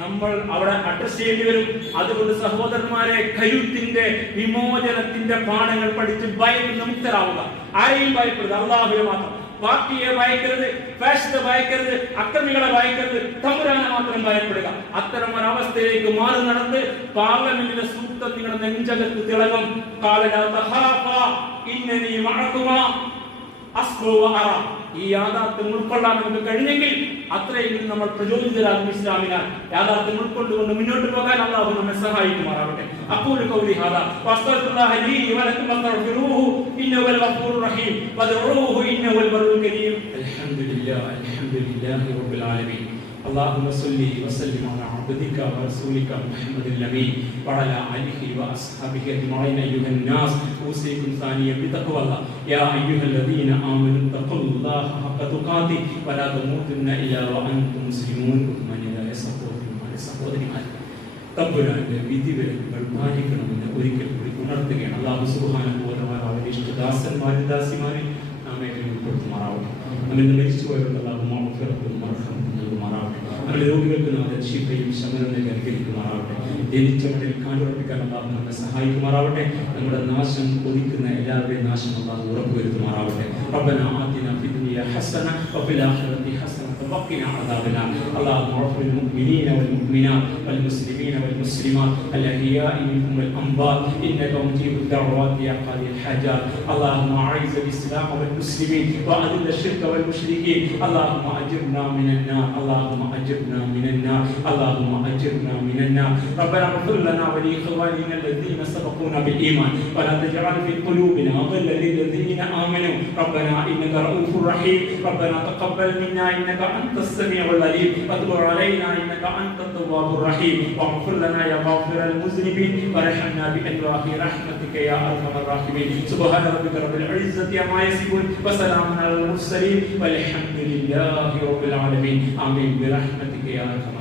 നമ്മൾ അവിടെ അഡ്രസ് ചെയ്യേണ്ടി വരും. അതുകൊണ്ട് സഹോദരന്മാരെ, കരുത്തിന്റെ വിമോചനത്തിന്റെ പാഠങ്ങൾ പഠിച്ച് ഭയത്തിൽ മുക്തരാവുക. ആരെയും ഭയപ്പെടരുത്, അള്ളാഹുവിനെ മാത്രം. പാർട്ടിയെ ഭയക്കരുത്, ഫാഷിസ്റ്റ് ഭയക്കരുത്, അക്രമികളെ ഭയക്കരുത്, തമ്പുരാനെ മാത്രം ഭയപ്പെടുക. അത്തരം ഒരവസ്ഥയിലേക്ക് മാറി നടന്ന് പാർലമെന്റിലെ സൂക്തം നിങ്ങളുടെ നെഞ്ചകത്ത് തിളങ്ങും. ഈ യാഥാർത്ഥ്യം ഉൾക്കൊള്ളാൻ നമുക്ക് കഴിഞ്ഞെങ്കിൽ അത്രയെങ്കിലും നമ്മൾ പ്രചോദിതരാകും. ഇസ്ലാമിനാൽ യാഥാർത്ഥ്യം ഉൾക്കൊണ്ടുകൊണ്ട് മുന്നോട്ട് പോകാൻ അല്ലാഹു നമ്മെ സഹായിക്കുമാറാവട്ടെ. അഖൂലു ഖൗലി ഹാദാ വഅസ്തഗ്ഫിറുല്ലാഹ ലീ വലക്കും ഫസ്തഗ്ഫിറൂഹു ഇന്നഹു ഹുവൽ ഗഫൂറുർ റഹീം വദ്ഉഹു ഇന്നഹു ഹുവൽ ബർറുൽ കരീം. അൽഹംദുലില്ലാഹി റബ്ബിൽ ആലമീൻ. اللهم صل وسلم على عبدك ورسولك محمد النبي وعلى آله وأصحابه أجمعين. أيها الناس، أوصيكم ثانيا بتقوى الله. يا أيها الذين آمنوا اتقوا الله حق تقاته ولا تموتن إلا وأنتم مسلمون. തമ്പുരാന്റെ വിധിവിലക്കുകൾ പാലിക്കണമെന്ന് ഒരിക്കൽ കൂടി ഉണർത്തുകയാണ്. അല്ലാഹു സുബ്ഹാനഹു വ തആല അവരുടെ ഇഷ്ടദാസന്മാരും ദാസിമാരെ നാം ഏവരും ഉൾപ്പെടുത്തുമാറാവട്ടെ. നമ്മിൽ മരിച്ചുപോയവർക്ക് അല്ലാഹു മഗ്ഫിറത്തും മർഹമത്തും നൽകുമാറാവട്ടെ. നമ്മുടെ രോഗികൾക്ക് നാഥൻ ശിഫയും ശമനം നൽകി അനുഗ്രഹിക്കുമാറാവട്ടെ. ജനിച്ചവരിൽ കാലുറപ്പിക്കാൻ അല്ലാഹു നമ്മെ സഹായിക്കുമാറാവട്ടെ. നമ്മുടെ നാശം കൊതിക്കുന്ന എല്ലാവരുടെയും നാശം അല്ലാഹു ഉറപ്പുവരുത്തുമാറാവട്ടെ. റബ്ബനാ ആതിനാ ഫിദ് ദുനിയാ ഹസന വഫിൽ ആഖിറതി ഹസന وقنا عذاب النار. اللهم اغفر للمؤمنين والمؤمنات والمسلمين والمسلمات الأحياء منهم والأموات إنك مجيب الدعوات يا قاضي الحاجات. اللهم أعز الإسلام والمسلمين وأذل الشرك والمشركين. اللهم أجرنا من النار. اللهم أجرنا من النار. اللهم أجرنا من النار. ربنا اغفر لنا ولإخواننا الذين سبقونا بالإيمان ولا تجعل في قلوبنا غلا للذين آمنوا. ربنا إنك رؤوف رحيم. ربنا تقبل منا إنك أنت السميع العليم وتب علينا إنك أنت التواب الرحيم. واغفر لنا يا غافر المذنبين وارحمنا بأنواع رحمتك يا أرحم الراحمين. سبحان ربك رب العزة عما يصفون وسلام على المرسلين والحمد لله رب العالمين. آمين برحمتك يا أرحم